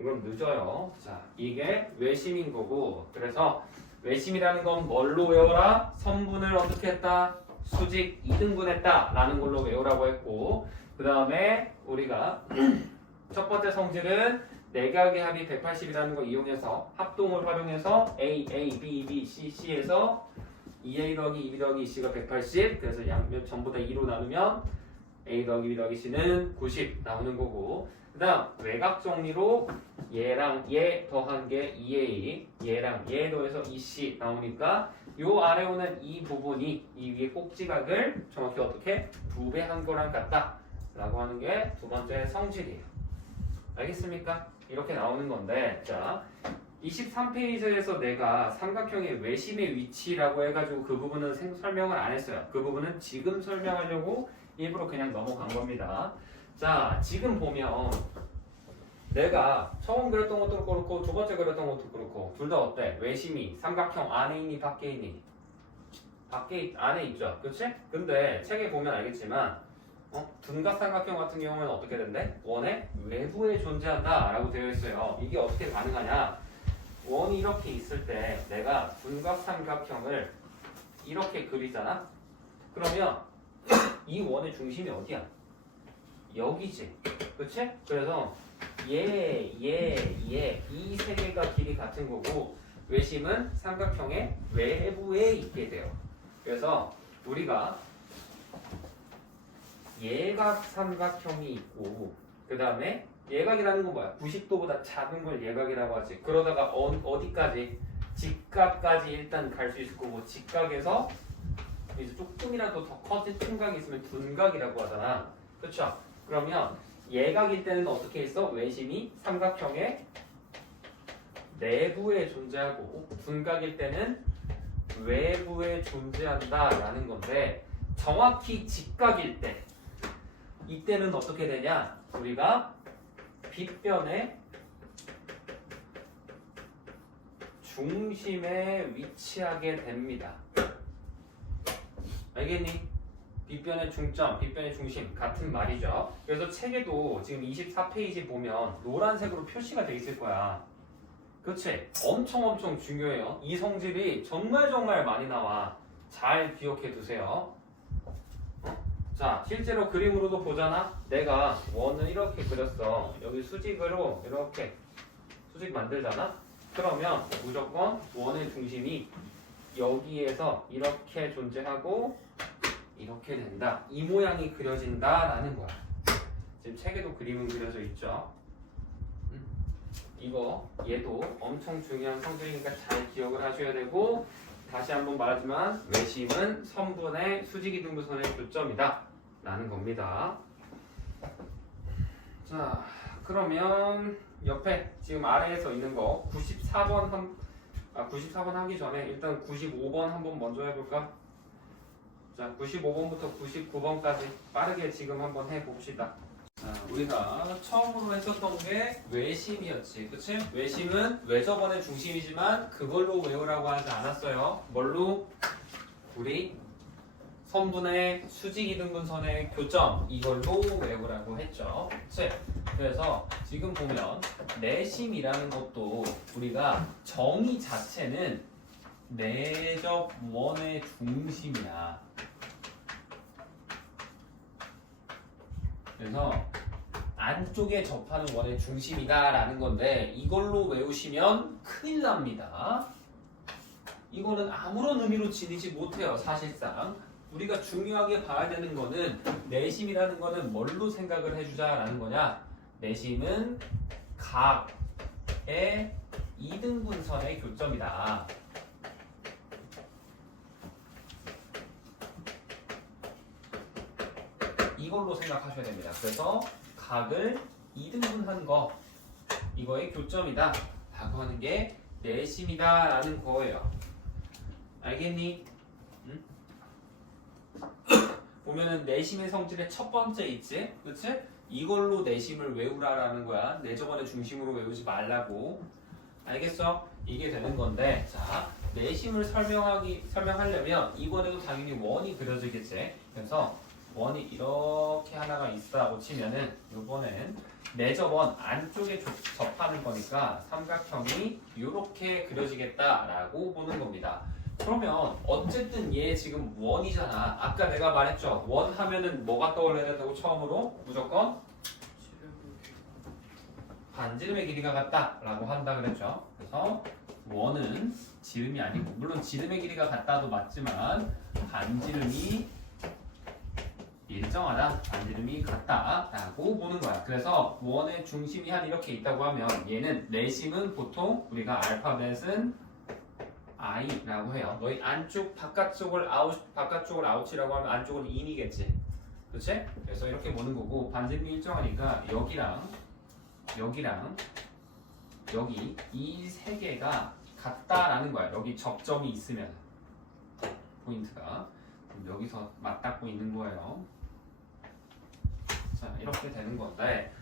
이건 늦어요. 자, 이게 외심인 거고 그래서 외심이라는 건 뭘로 외워라? 선분을 어떻게 했다? 수직 2등분했다 라는 걸로 외우라고 했고 그 다음에 우리가 첫 번째 성질은 내각의 합이 180이라는 걸 이용해서 합동을 활용해서 A, B, B, C, C에서 2A 더하기 2B 더하기 2C가 180 그래서 양면 전부 다 2로 나누면 A 더하기 B 더하기 C는 90 나오는 거고 그 다음 외곽 정리로 얘랑 얘 더한 게 2A 얘랑 얘 더해서 2C 나오니까 요 아래 오는 이 부분이 이 위에 꼭지각을 정확히 어떻게 부배한 거랑 같다 라고 하는 게 두 번째 성질이에요. 알겠습니까? 이렇게 나오는 건데 자 23페이지에서 내가 삼각형의 외심의 위치라고 해가지고 그 부분은 설명을 안 했어요. 그 부분은 지금 설명하려고 일부러 그냥 넘어간 겁니다. 자 지금 보면 내가 처음 그렸던 것도 그렇고 두 번째 그렸던 것도 그렇고 둘 다 어때? 외심이 삼각형 안에 있니 밖에 있니? 안에 있죠. 그치? 근데 책에 보면 알겠지만 둔각삼각형 같은 경우는 어떻게 된대? 원의 외부에 존재한다 라고 되어 있어요. 이게 어떻게 가능하냐? 원이 이렇게 있을 때 내가 둔각삼각형을 이렇게 그리잖아? 그러면 이 원의 중심이 어디야? 여기지. 그치? 그래서 이 세 개가 길이 같은 거고 외심은 삼각형의 외부에 있게 돼요. 그래서 우리가 예각 삼각형이 있고 그 다음에 예각이라는 건 뭐야? 90도보다 작은 걸 예각이라고 하지. 그러다가 어디까지? 직각까지 일단 갈 수 있을 거고 직각에서 이제 조금이라도 더 커진 층각이 있으면 둔각이라고 하잖아. 그쵸? 그러면 예각일 때는 어떻게 있어? 외심이 삼각형의 내부에 존재하고 둔각일 때는 외부에 존재한다라는 건데 정확히 직각일 때 이때는 어떻게 되냐? 우리가 빗변의 중심에 위치하게 됩니다. 알겠니? 빗변의 중점, 빗변의 중심 같은 말이죠. 그래서 책에도 지금 24페이지 보면 노란색으로 표시가 돼 있을 거야. 그치? 엄청 중요해요. 이 성질이 정말 많이 나와. 잘 기억해 두세요. 자, 실제로 그림으로도 보잖아. 내가 원을 이렇게 그렸어. 여기 수직으로 이렇게 수직 만들잖아. 그러면 무조건 원의 중심이 여기에서 이렇게 존재하고 이렇게 된다. 이 모양이 그려진다라는 거야. 지금 책에도 그림은 그려져 있죠. 이거 얘도 엄청 중요한 성질이니까 잘 기억을 하셔야 되고 다시 한번 말하지만 외심은 선분의 수직이등분선의 교점이다 라는 겁니다. 자 그러면 옆에 지금 아래에서 있는 거 94번 94번 하기 전에 일단 95번 한번 먼저 해볼까? 자 95번부터 99번까지 빠르게 지금 한번 해봅시다. 자, 우리가 처음으로 했었던 게 외심이었지, 그치? 외심은 외접원의 중심이지만 그걸로 외우라고 하지 않았어요. 뭘로? 우리 선분의 수직이등분선의 교점 이걸로 외우라고 했죠, 그치? 그래서 지금 보면 내심이라는 것도 우리가 정의 자체는 내접원의 중심이야. 그래서 안쪽에 접하는 원의 중심이다 라는 건데 이걸로 외우시면 큰일 납니다. 이거는 아무런 의미로 지니지 못해요. 사실상 우리가 중요하게 봐야 되는 거는 내심이라는 거는 뭘로 생각을 해주자 라는 거냐. 내심은 각의 이등분선의 교점이다. 이걸로 생각하셔야 됩니다. 그래서 각을 2등분한 거 이거의 교점이다 라고 하는 게 내심이다 라는 거예요. 알겠니? 응? 보면은 내심의 성질의 첫 번째 있지? 그치? 이걸로 내심을 외우라라는 거야. 내접원의 중심으로 외우지 말라고. 알겠어? 이게 되는 건데 자 내심을 설명하려면 이번에도 당연히 원이 그려지겠지. 그래서 원이 이렇게 하나가 있다고 치면은 이번엔 내접원 안쪽에 접하는 거니까 삼각형이 이렇게 그려지겠다라고 보는 겁니다. 그러면 어쨌든 얘 지금 원이잖아. 아까 내가 말했죠. 원 하면은 뭐가 떠올려야 된다고 처음으로? 무조건 반지름의 길이가 같다라고 한다 그랬죠. 그래서 원은 지름이 아니고 물론 지름의 길이가 같다도 맞지만 반지름이 일정하다, 반지름이 같다 라고 보는 거야. 그래서 원의 중심이 한 이렇게 있다고 하면 얘는 내심은 보통 우리가 알파벳은 I라고 해요. 너희 안쪽 바깥쪽을 아웃이라고 하면 안쪽은 in이겠지. 그치? 그래서 이렇게 보는 거고 반지름이 일정하니까 여기랑 여기 이 세 개가 같다라는 거야. 여기 접점이 있으면 포인트가 그럼 여기서 맞닿고 있는 거예요. 자 이렇게 되는 건데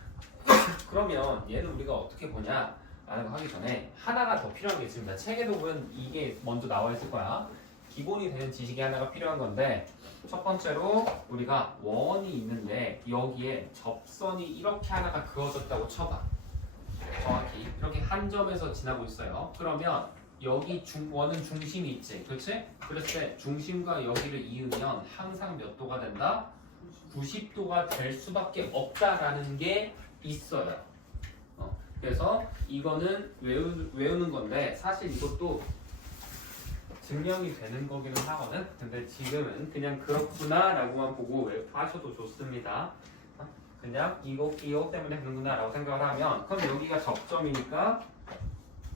그러면 얘는 우리가 어떻게 보냐 라는 거 하기 전에 하나가 더 필요한 게 있습니다. 책에도 보면 이게 먼저 나와 있을 거야. 기본이 되는 지식이 하나가 필요한 건데 첫 번째로 우리가 원이 있는데 여기에 접선이 이렇게 하나가 그어졌다고 쳐봐. 정확히 이렇게 한 점에서 지나고 있어요. 그러면 여기 원은 중심이 있지, 그렇지? 그랬을 때 중심과 여기를 이으면 항상 몇 도가 된다? 90도가 될 수밖에 없다라는 게 있어요. 그래서 이거는 외우는 건데 사실 이것도 증명이 되는 거기는 하거든. 근데 지금은 그냥 그렇구나라고만 보고 하셔도 좋습니다. 그냥 이거 때문에 하는구나 라고 생각을 하면 그럼 여기가 접점이니까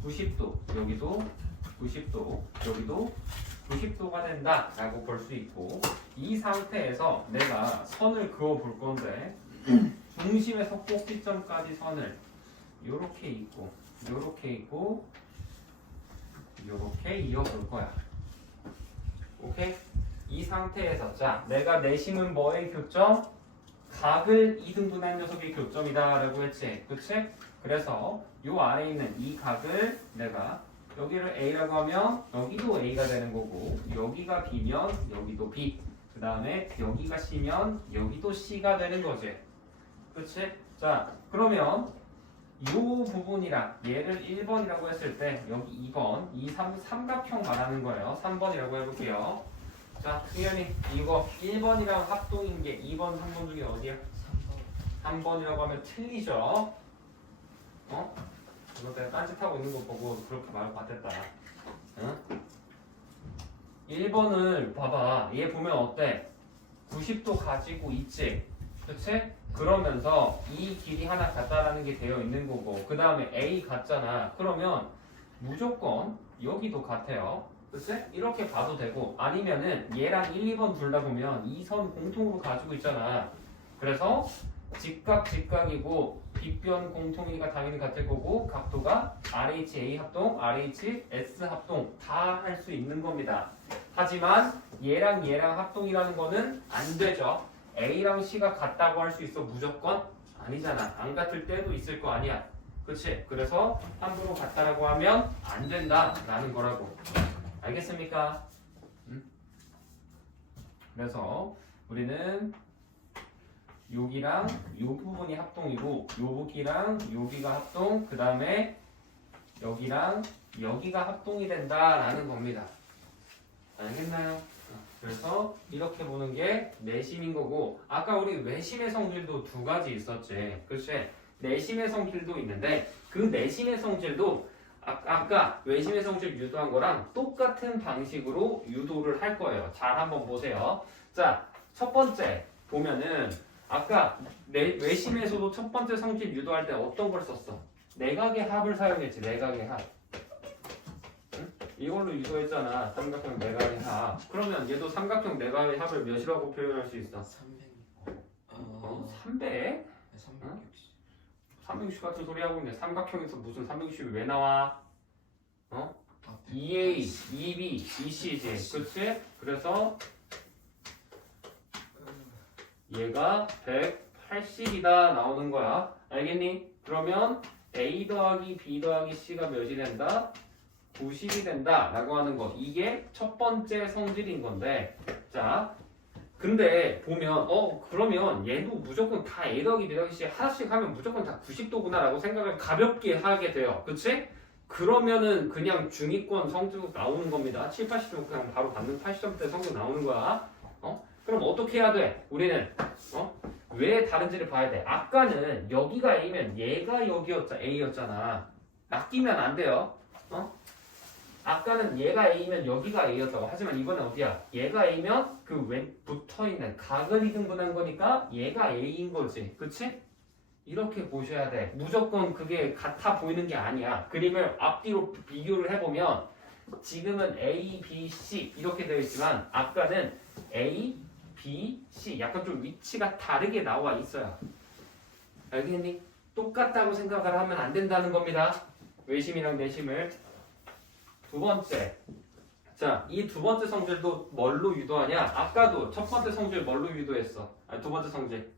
90도 여기도 90도 여기도 90도가 된다 라고 볼 수 있고 이 상태에서 내가 선을 그어 볼 건데 중심에서 꼭지점까지 선을 요렇게 있고 요렇게 있고 요렇게 이어 볼 거야. 오케이? 이 상태에서 자 내가 내심은 뭐의 교점? 각을 2등분한 녀석의 교점이다 라고 했지, 그치? 그래서 요 아래에 있는 이 각을 내가 여기를 A라고 하면 여기도 A가 되는 거고 여기가 B면 여기도 B 그 다음에 여기가 C면 여기도 C가 되는 거지, 그치? 자 그러면 요 부분이랑 얘를 1번이라고 했을 때 여기 2번 이 삼각형 말하는 거예요. 3번이라고 해볼게요. 자, 승현이 이거 1번이랑 합동인 게 2번, 3번 중에 어디야? 3번이라고 하면 틀리죠? 이거 내가 딴짓하고 있는 거 보고 그렇게 말을 받았다. 응? 1번을 봐봐. 얘 보면 어때? 90도 가지고 있지? 그치? 그러면서 이 길이 하나 같다라는 게 되어 있는 거고 그 다음에 A 같잖아. 그러면 무조건 여기도 같아요. 그치? 이렇게 봐도 되고 아니면은 얘랑 1, 2번 둘 다 보면 이 선 공통으로 가지고 있잖아. 그래서 직각이고 빗변 공통이니까 당연히 같을 거고 각도가 RHA 합동, RHS 합동 다 할 수 있는 겁니다. 하지만 얘랑 합동이라는 거는 안 되죠. A랑 C가 같다고 할 수 있어? 무조건? 아니잖아. 안 같을 때도 있을 거 아니야. 그치? 그래서 함부로 같다라고 하면 안 된다라는 거라고. 알겠습니까? 그래서 우리는 여기랑 요 부분이 합동이고 여기랑 여기가 합동 그 다음에 여기랑 여기가 합동이 된다라는 겁니다. 알겠나요? 그래서 이렇게 보는 게 내심인 거고 아까 우리 외심의 성질도 두 가지 있었지. 그치? 내심의 성질도 있는데 그 내심의 성질도 아까 외심의 성질 유도한 거랑 똑같은 방식으로 유도를 할 거예요. 잘 한번 보세요. 자, 첫 번째 보면은 아까 외심에서도 첫 번째 성질 유도할 때 어떤 걸 썼어? 내각의 합을 사용했지. 내각의 합. 응? 이걸로 유도했잖아. 삼각형 내각의 합. 그러면 얘도 삼각형 내각의 합을 몇이라고 표현할 수 있어? 300. 300? 360. 360 같은 소리 하고 있네. 삼각형에서 무슨 360이 왜 나와? 2A, 2B, 2C지. 그치? 그래서 얘가 180이다 나오는 거야. 알겠니? 그러면 A 더하기 B 더하기 C가 몇이 된다? 90이 된다 라고 하는 거. 이게 첫 번째 성질인 건데 자 근데 보면 그러면 얘도 무조건 다 A 더하기 B 더하기 C 하나씩 하면 무조건 다 90도구나 라고 생각을 가볍게 하게 돼요. 그치? 그러면은 그냥 중위권 성적 나오는 겁니다. 7, 80점 그냥 바로 받는 80점대 성적 나오는 거야. 그럼 어떻게 해야 돼? 우리는 왜 다른지를 봐야 돼. 아까는 여기가 A면 얘가 여기였잖아. A였잖아. 낚이면 안 돼요. 아까는 얘가 A면 여기가 A였다고. 하지만 이번엔 어디야? 얘가 A면 그 왼 붙어있는 각을 이등분한 거니까 얘가 A인 거지. 그치? 이렇게 보셔야 돼. 무조건 그게 같아 보이는 게 아니야. 그림을 앞뒤로 비교를 해보면 지금은 A, B, C 이렇게 되어 있지만 아까는 A, B, C 약간 좀 위치가 다르게 나와 있어요. 알겠니? 똑같다고 생각을 하면 안 된다는 겁니다. 외심이랑 내심을. 두 번째. 자, 이 두 번째 성질도 뭘로 유도하냐? 아까도 첫 번째 성질 뭘로 유도했어? 아니, 두 번째 성질.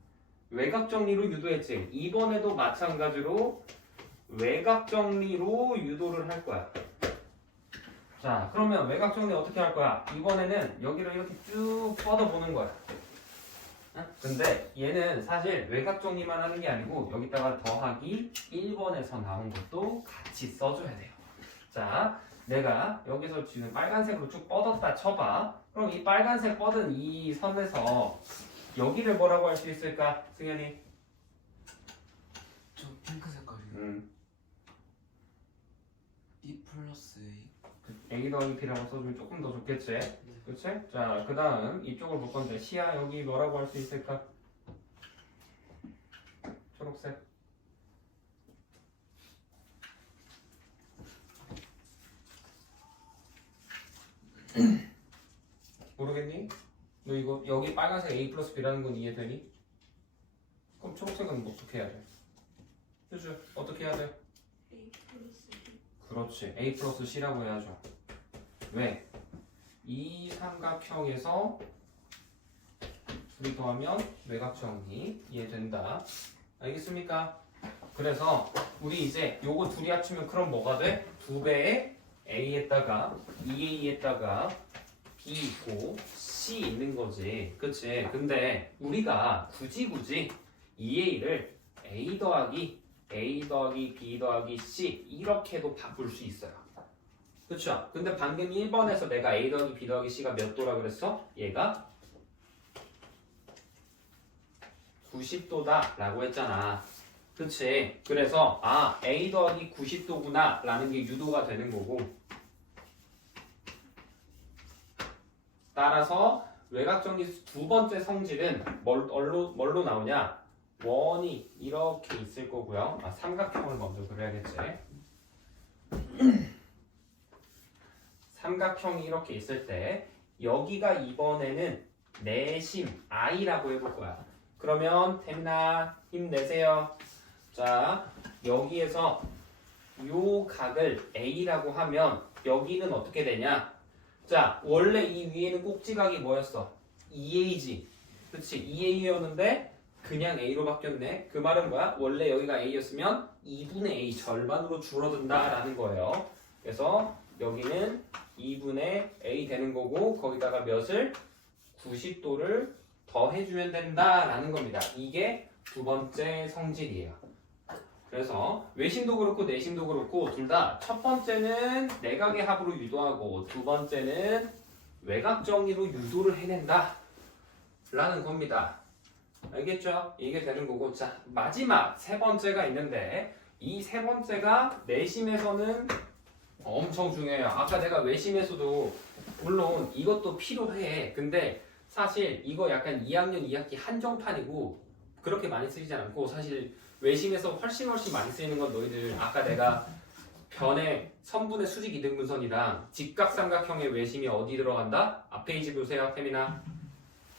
외곽 정리로 유도했지. 이번에도 마찬가지로 외곽 정리로 유도를 할 거야. 자, 그러면 외곽 정리 어떻게 할 거야? 이번에는 여기를 이렇게 쭉 뻗어보는 거야. 근데 얘는 사실 외곽 정리만 하는 게 아니고 여기다가 더하기 1번에서 나온 것도 같이 써줘야 돼요. 자, 내가 여기서 지금 빨간색으로 쭉 뻗었다 쳐봐. 그럼 이 빨간색 뻗은 이 선에서 여기를 뭐라고 할 수 있을까? 승현이? 저 핑크 색깔이요. B 플러스 A. A 더하기 B라고 써주면 조금 더 좋겠지? 그치? 자, 그 다음 이쪽을 볼 건데 시야 여기 뭐라고 할 수 있을까? 초록색. 모르겠니? 너 이거 여기 빨간색 A 플러스 B라는 건 이해되니? 그럼 초록색은 어떻게 해야 돼? 휴주 어떻게 해야 돼? A 플러스 B. 그렇지. A 플러스 C라고 해야죠. 왜? 이 삼각형에서 둘이 더하면 외곽 정리 이해된다. 알겠습니까? 그래서 우리 이제 요거 둘이 합치면 그럼 뭐가 돼? 2배의 A에다가 2A에다가 B 있고 C 있는 거지. 그치? 근데 우리가 굳이 2A를 A 더하기 B 더하기 C 이렇게도 바꿀 수 있어요. 그쵸? 근데 방금 1번에서 내가 A 더하기 B 더하기 C가 몇 도라 그랬어? 얘가 90도다 라고 했잖아. 그치? 그래서 아 A 더하기 90도구나 라는 게 유도가 되는 거고, 따라서 외곽정리 두 번째 성질은 뭘로 나오냐? 원이 이렇게 있을 거고요. 아, 삼각형을 먼저 그려야겠지. 삼각형이 이렇게 있을 때 여기가 이번에는 내심 I라고 해볼 거야. 그러면 태민아 힘내세요. 자, 여기에서 요 각을 A라고 하면 여기는 어떻게 되냐? 자, 원래 이 위에는 꼭지각이 뭐였어? 2A지. 그치? 2A였는데 그냥 A로 바뀌었네. 그 말은 뭐야? 원래 여기가 A였으면 2분의 A 절반으로 줄어든다 라는 거예요. 그래서 여기는 2분의 A 되는 거고 거기다가 몇을? 90도를 더 해주면 된다 라는 겁니다. 이게 두 번째 성질이에요. 그래서 외심도 그렇고 내심도 그렇고 둘 다 첫 번째는 내각의 합으로 유도하고 두 번째는 외곽 정리로 유도를 해낸다 라는 겁니다. 알겠죠? 이게 되는 거고, 자 마지막 세 번째가 있는데 이 세 번째가 내심에서는 엄청 중요해요. 아까 내가 외심에서도 물론 이것도 필요해. 근데 사실 이거 약간 2학년 2학기 한정판이고 그렇게 많이 쓰이지 않고, 사실 외심에서 훨씬 많이 쓰이는 건 너희들 아까 내가 변의 선분의 수직 이등분선이랑 직각삼각형의 외심이 어디 들어간다? 앞페이지 보세요, 태민아.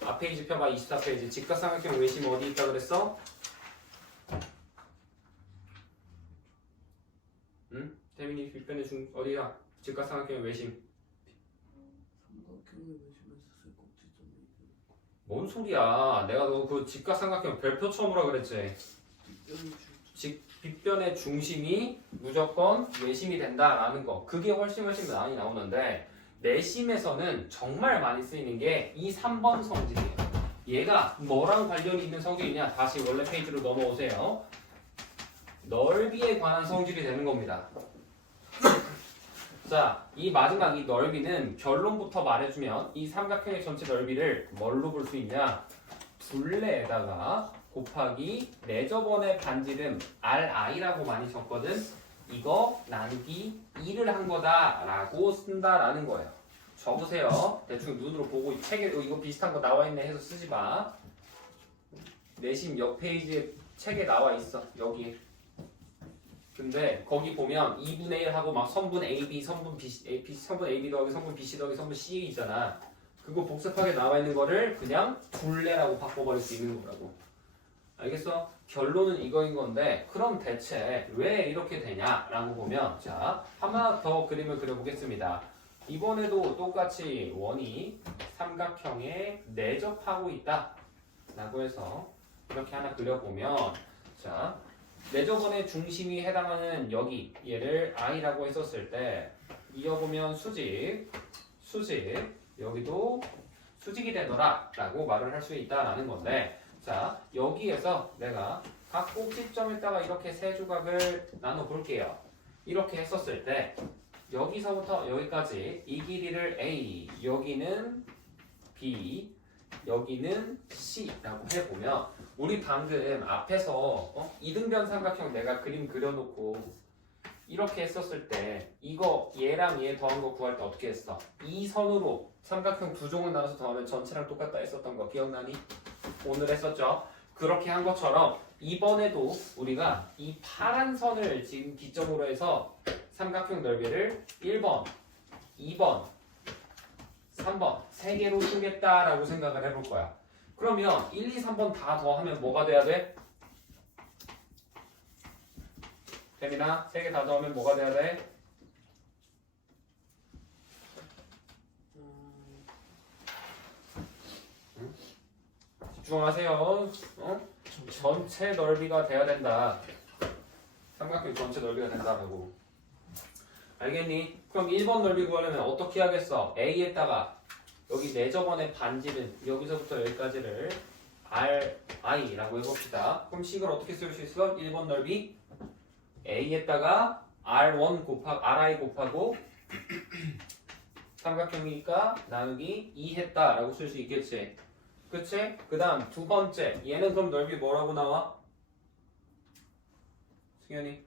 앞페이지 펴봐. 24페이지. 직각삼각형 외심이 어디 있다 그랬어? 응? 태민이 뒷변의 어디야? 직각삼각형의 외심. 삼각형의 외심에서 쓸 꼭지점이 뭔 소리야? 내가 너 그 직각삼각형 별표 처음으로 그랬지. 빗변의 중심이 무조건 외심이 된다라는 거. 그게 훨씬 많이 나오는데 내심에서는 정말 많이 쓰이는 게 이 3번 성질이에요. 얘가 뭐랑 관련이 있는 성질이냐? 다시 원래 페이지로 넘어오세요. 넓이에 관한 성질이 되는 겁니다. 자, 이 마지막 이 넓이는 결론부터 말해주면 이 삼각형의 전체 넓이를 뭘로 볼 수 있냐? 둘레에다가 곱하기 내 저번에 반지름 RI라고 많이 줬거든. 이거 나누기 일을 한 거다라고 쓴다라는 거예요. 적으세요. 대충 눈으로 보고 책에 이거 비슷한 거 나와 있네 해서 쓰지 마. 내심 옆 페이지에 책에 나와 있어. 여기. 근데 거기 보면 2분의 1 하고 막 선분 AB, 선분 BC, 선분 AB 더하기 선분 BC 더하기 선분 C 있잖아. 그거 복잡하게 나와 있는 거를 그냥 둘레라고 바꿔버릴 수 있는 거라고. 알겠어? 결론은 이거인 건데 그럼 대체 왜 이렇게 되냐라고 보면 자 하나 더 그림을 그려보겠습니다. 이번에도 똑같이 원이 삼각형에 내접하고 있다 라고 해서 이렇게 하나 그려보면 자 내접원의 중심이 해당하는 여기 얘를 I라고 했었을 때 이어보면 수직 여기도 수직이 되더라 라고 말을 할 수 있다라는 건데 자 여기에서 내가 각 꼭지점에다가 이렇게 세 조각을 나눠 볼게요. 이렇게 했었을 때 여기서부터 여기까지 이 길이를 A, 여기는 B, 여기는 C라고 해보면 우리 방금 앞에서 이등변 삼각형 내가 그림 그려놓고 이렇게 했었을 때 이거 얘랑 얘 더한 거 구할 때 어떻게 했어? 이 선으로 삼각형 두 종을 나눠서 더하면 전체랑 똑같다 했었던 거 기억나니? 오늘 했었죠? 그렇게 한 것처럼 이번에도 우리가 이 파란 선을 지금 기점으로 해서 삼각형 넓이를 1번, 2번, 3번 세 개로 쓰겠다라고 생각을 해볼 거야. 그러면 1, 2, 3번 다 더하면 뭐가 돼야 돼? 태민아, 세 개 다 더하면 뭐가 돼야 돼? 응? 집중하세요. 전체 넓이가 돼야 된다. 삼각형 전체 넓이가 된다라고. 알겠니? 그럼 1번 넓이 구하려면 어떻게 하겠어? A에다가 여기 내접원의 반지름 여기서부터 여기까지를 RI라고 해봅시다. 그럼 식을 어떻게 쓸 수 있어? 1번 넓이 A에다가 R1 RI 곱하고 삼각형이니까 나누기 2 했다라고 쓸 수 있겠지. 그치? 그 다음 두 번째 얘는 그럼 넓이 뭐라고 나와? 승현이?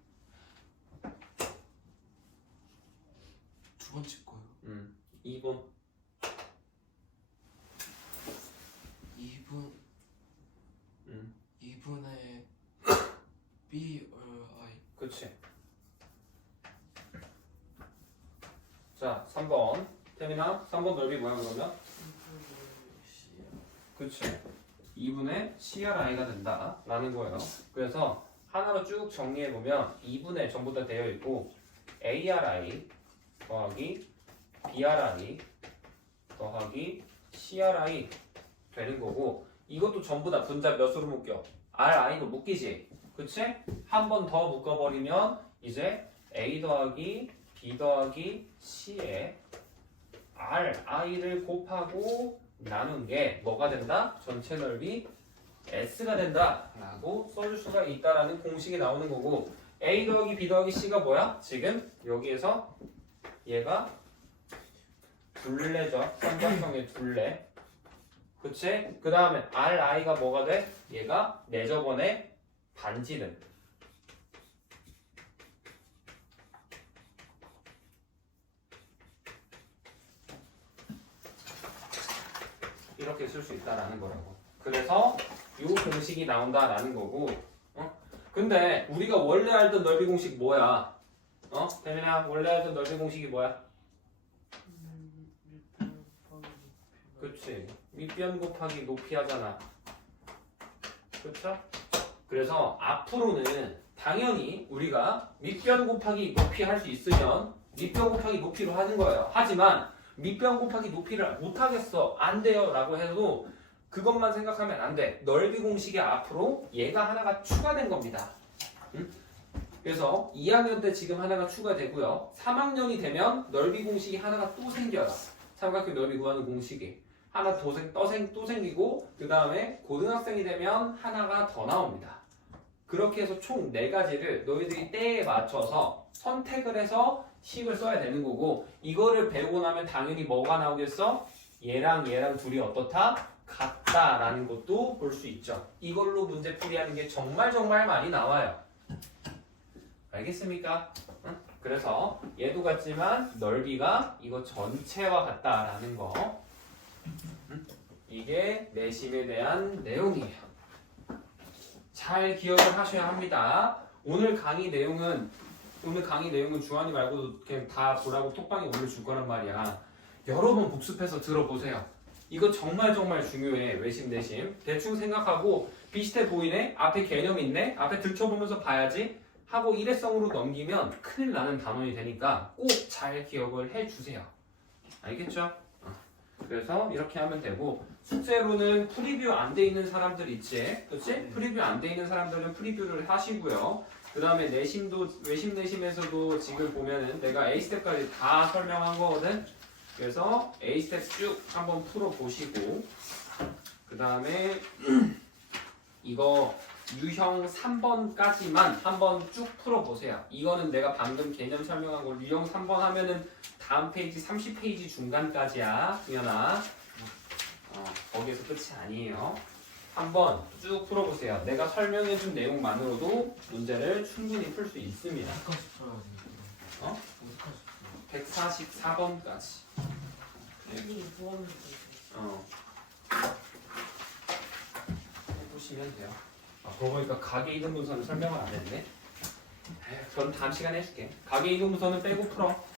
두 번째 거요. 2번 2분의 B or I. 그치. 자 3번 태민아 3번 넓이 뭐야 그러면? 그치. 2분의 CRI가 된다 라는 거예요. 그래서 하나로 쭉 정리해보면 2분의 전부 다 되어 있고 ARI 더하기 BRI 더하기 CRI 되는 거고 이것도 전부 다 분자 몇으로 묶여? RI로 묶이지? 그치? 한 번 더 묶어버리면 이제 A 더하기 B 더하기 C에 RI를 곱하고 나눈 게 뭐가 된다? 전체 넓이 S가 된다 라고 써줄 수가 있다라는 공식이 나오는 거고 A 더하기 B 더하기 C가 뭐야? 지금 여기에서 얘가 둘레죠. 삼각형의 둘레. 그치? 그 다음에 RI가 뭐가 돼? 얘가 내접원의 반지름. 이렇게 쓸 수 있다라는 거라고. 그래서 이 공식이 나온다라는 거고. 근데 우리가 원래 알던 넓이 공식 뭐야? 태민아 원래 알던 넓이 공식이 뭐야? 그치. 밑변 곱하기 높이 하잖아. 그쵸? 그래서 앞으로는 당연히 우리가 밑변 곱하기 높이 할 수 있으면 밑변 곱하기 높이로 하는 거예요. 하지만 밑변 곱하기 높이를 못하겠어. 안 돼요. 라고 해도 그것만 생각하면 안 돼. 넓이 공식에 앞으로 얘가 하나가 추가된 겁니다. 응? 그래서 2학년 때 지금 하나가 추가되고요. 3학년이 되면 넓이 공식이 하나가 또 생겨요. 삼각형 넓이 구하는 공식이. 하나 또 생기고 그 다음에 고등학생이 되면 하나가 더 나옵니다. 그렇게 해서 총 4가지를 너희들이 때에 맞춰서 선택을 해서 식을 써야 되는 거고 이거를 배우고 나면 당연히 뭐가 나오겠어? 얘랑 둘이 어떻다? 같다라는 것도 볼 수 있죠. 이걸로 문제 풀이하는 게 정말 많이 나와요. 알겠습니까? 응? 그래서 얘도 같지만 넓이가 이거 전체와 같다라는 거. 이게 내심에 대한 내용이에요. 잘 기억을 하셔야 합니다. 오늘 강의 내용은 주한이 말고도 그냥 다 보라고 톡방에 올려줄 거란 말이야. 여러 번 복습해서 들어보세요. 이거 정말 중요해. 외심 내심. 대충 생각하고 비슷해 보이네? 앞에 개념 있네? 앞에 들춰보면서 봐야지 하고 일회성으로 넘기면 큰일 나는 단원이 되니까 꼭 잘 기억을 해주세요. 알겠죠? 그래서 이렇게 하면 되고 숙제로는 프리뷰 안 돼 있는 사람들 있지? 그치? 프리뷰 안 돼 있는 사람들은 프리뷰를 하시고요. 그 다음에 외심 내심에서도 지금 보면은 내가 A스텝까지 다 설명한 거거든? 그래서 A스텝 쭉 한번 풀어보시고 그 다음에 이거 유형 3번까지만 한번 쭉 풀어보세요. 이거는 내가 방금 개념 설명한 거 유형 3번 하면은 다음 페이지 30페이지 중간까지야. 승현아. 거기에서 끝이 아니에요. 한번 쭉 풀어보세요. 내가 설명해준 내용만으로도 문제를 충분히 풀 수 있습니다. 어디까지 풀어야 돼? 어디까지 풀어야 144번까지. 이게 뭐하는 해보시면 돼요. 그러고 보니까 가계 이등분선을 설명을 안 했네. 그건 다음 시간에 해줄게. 가계 이등분선은 빼고 풀어.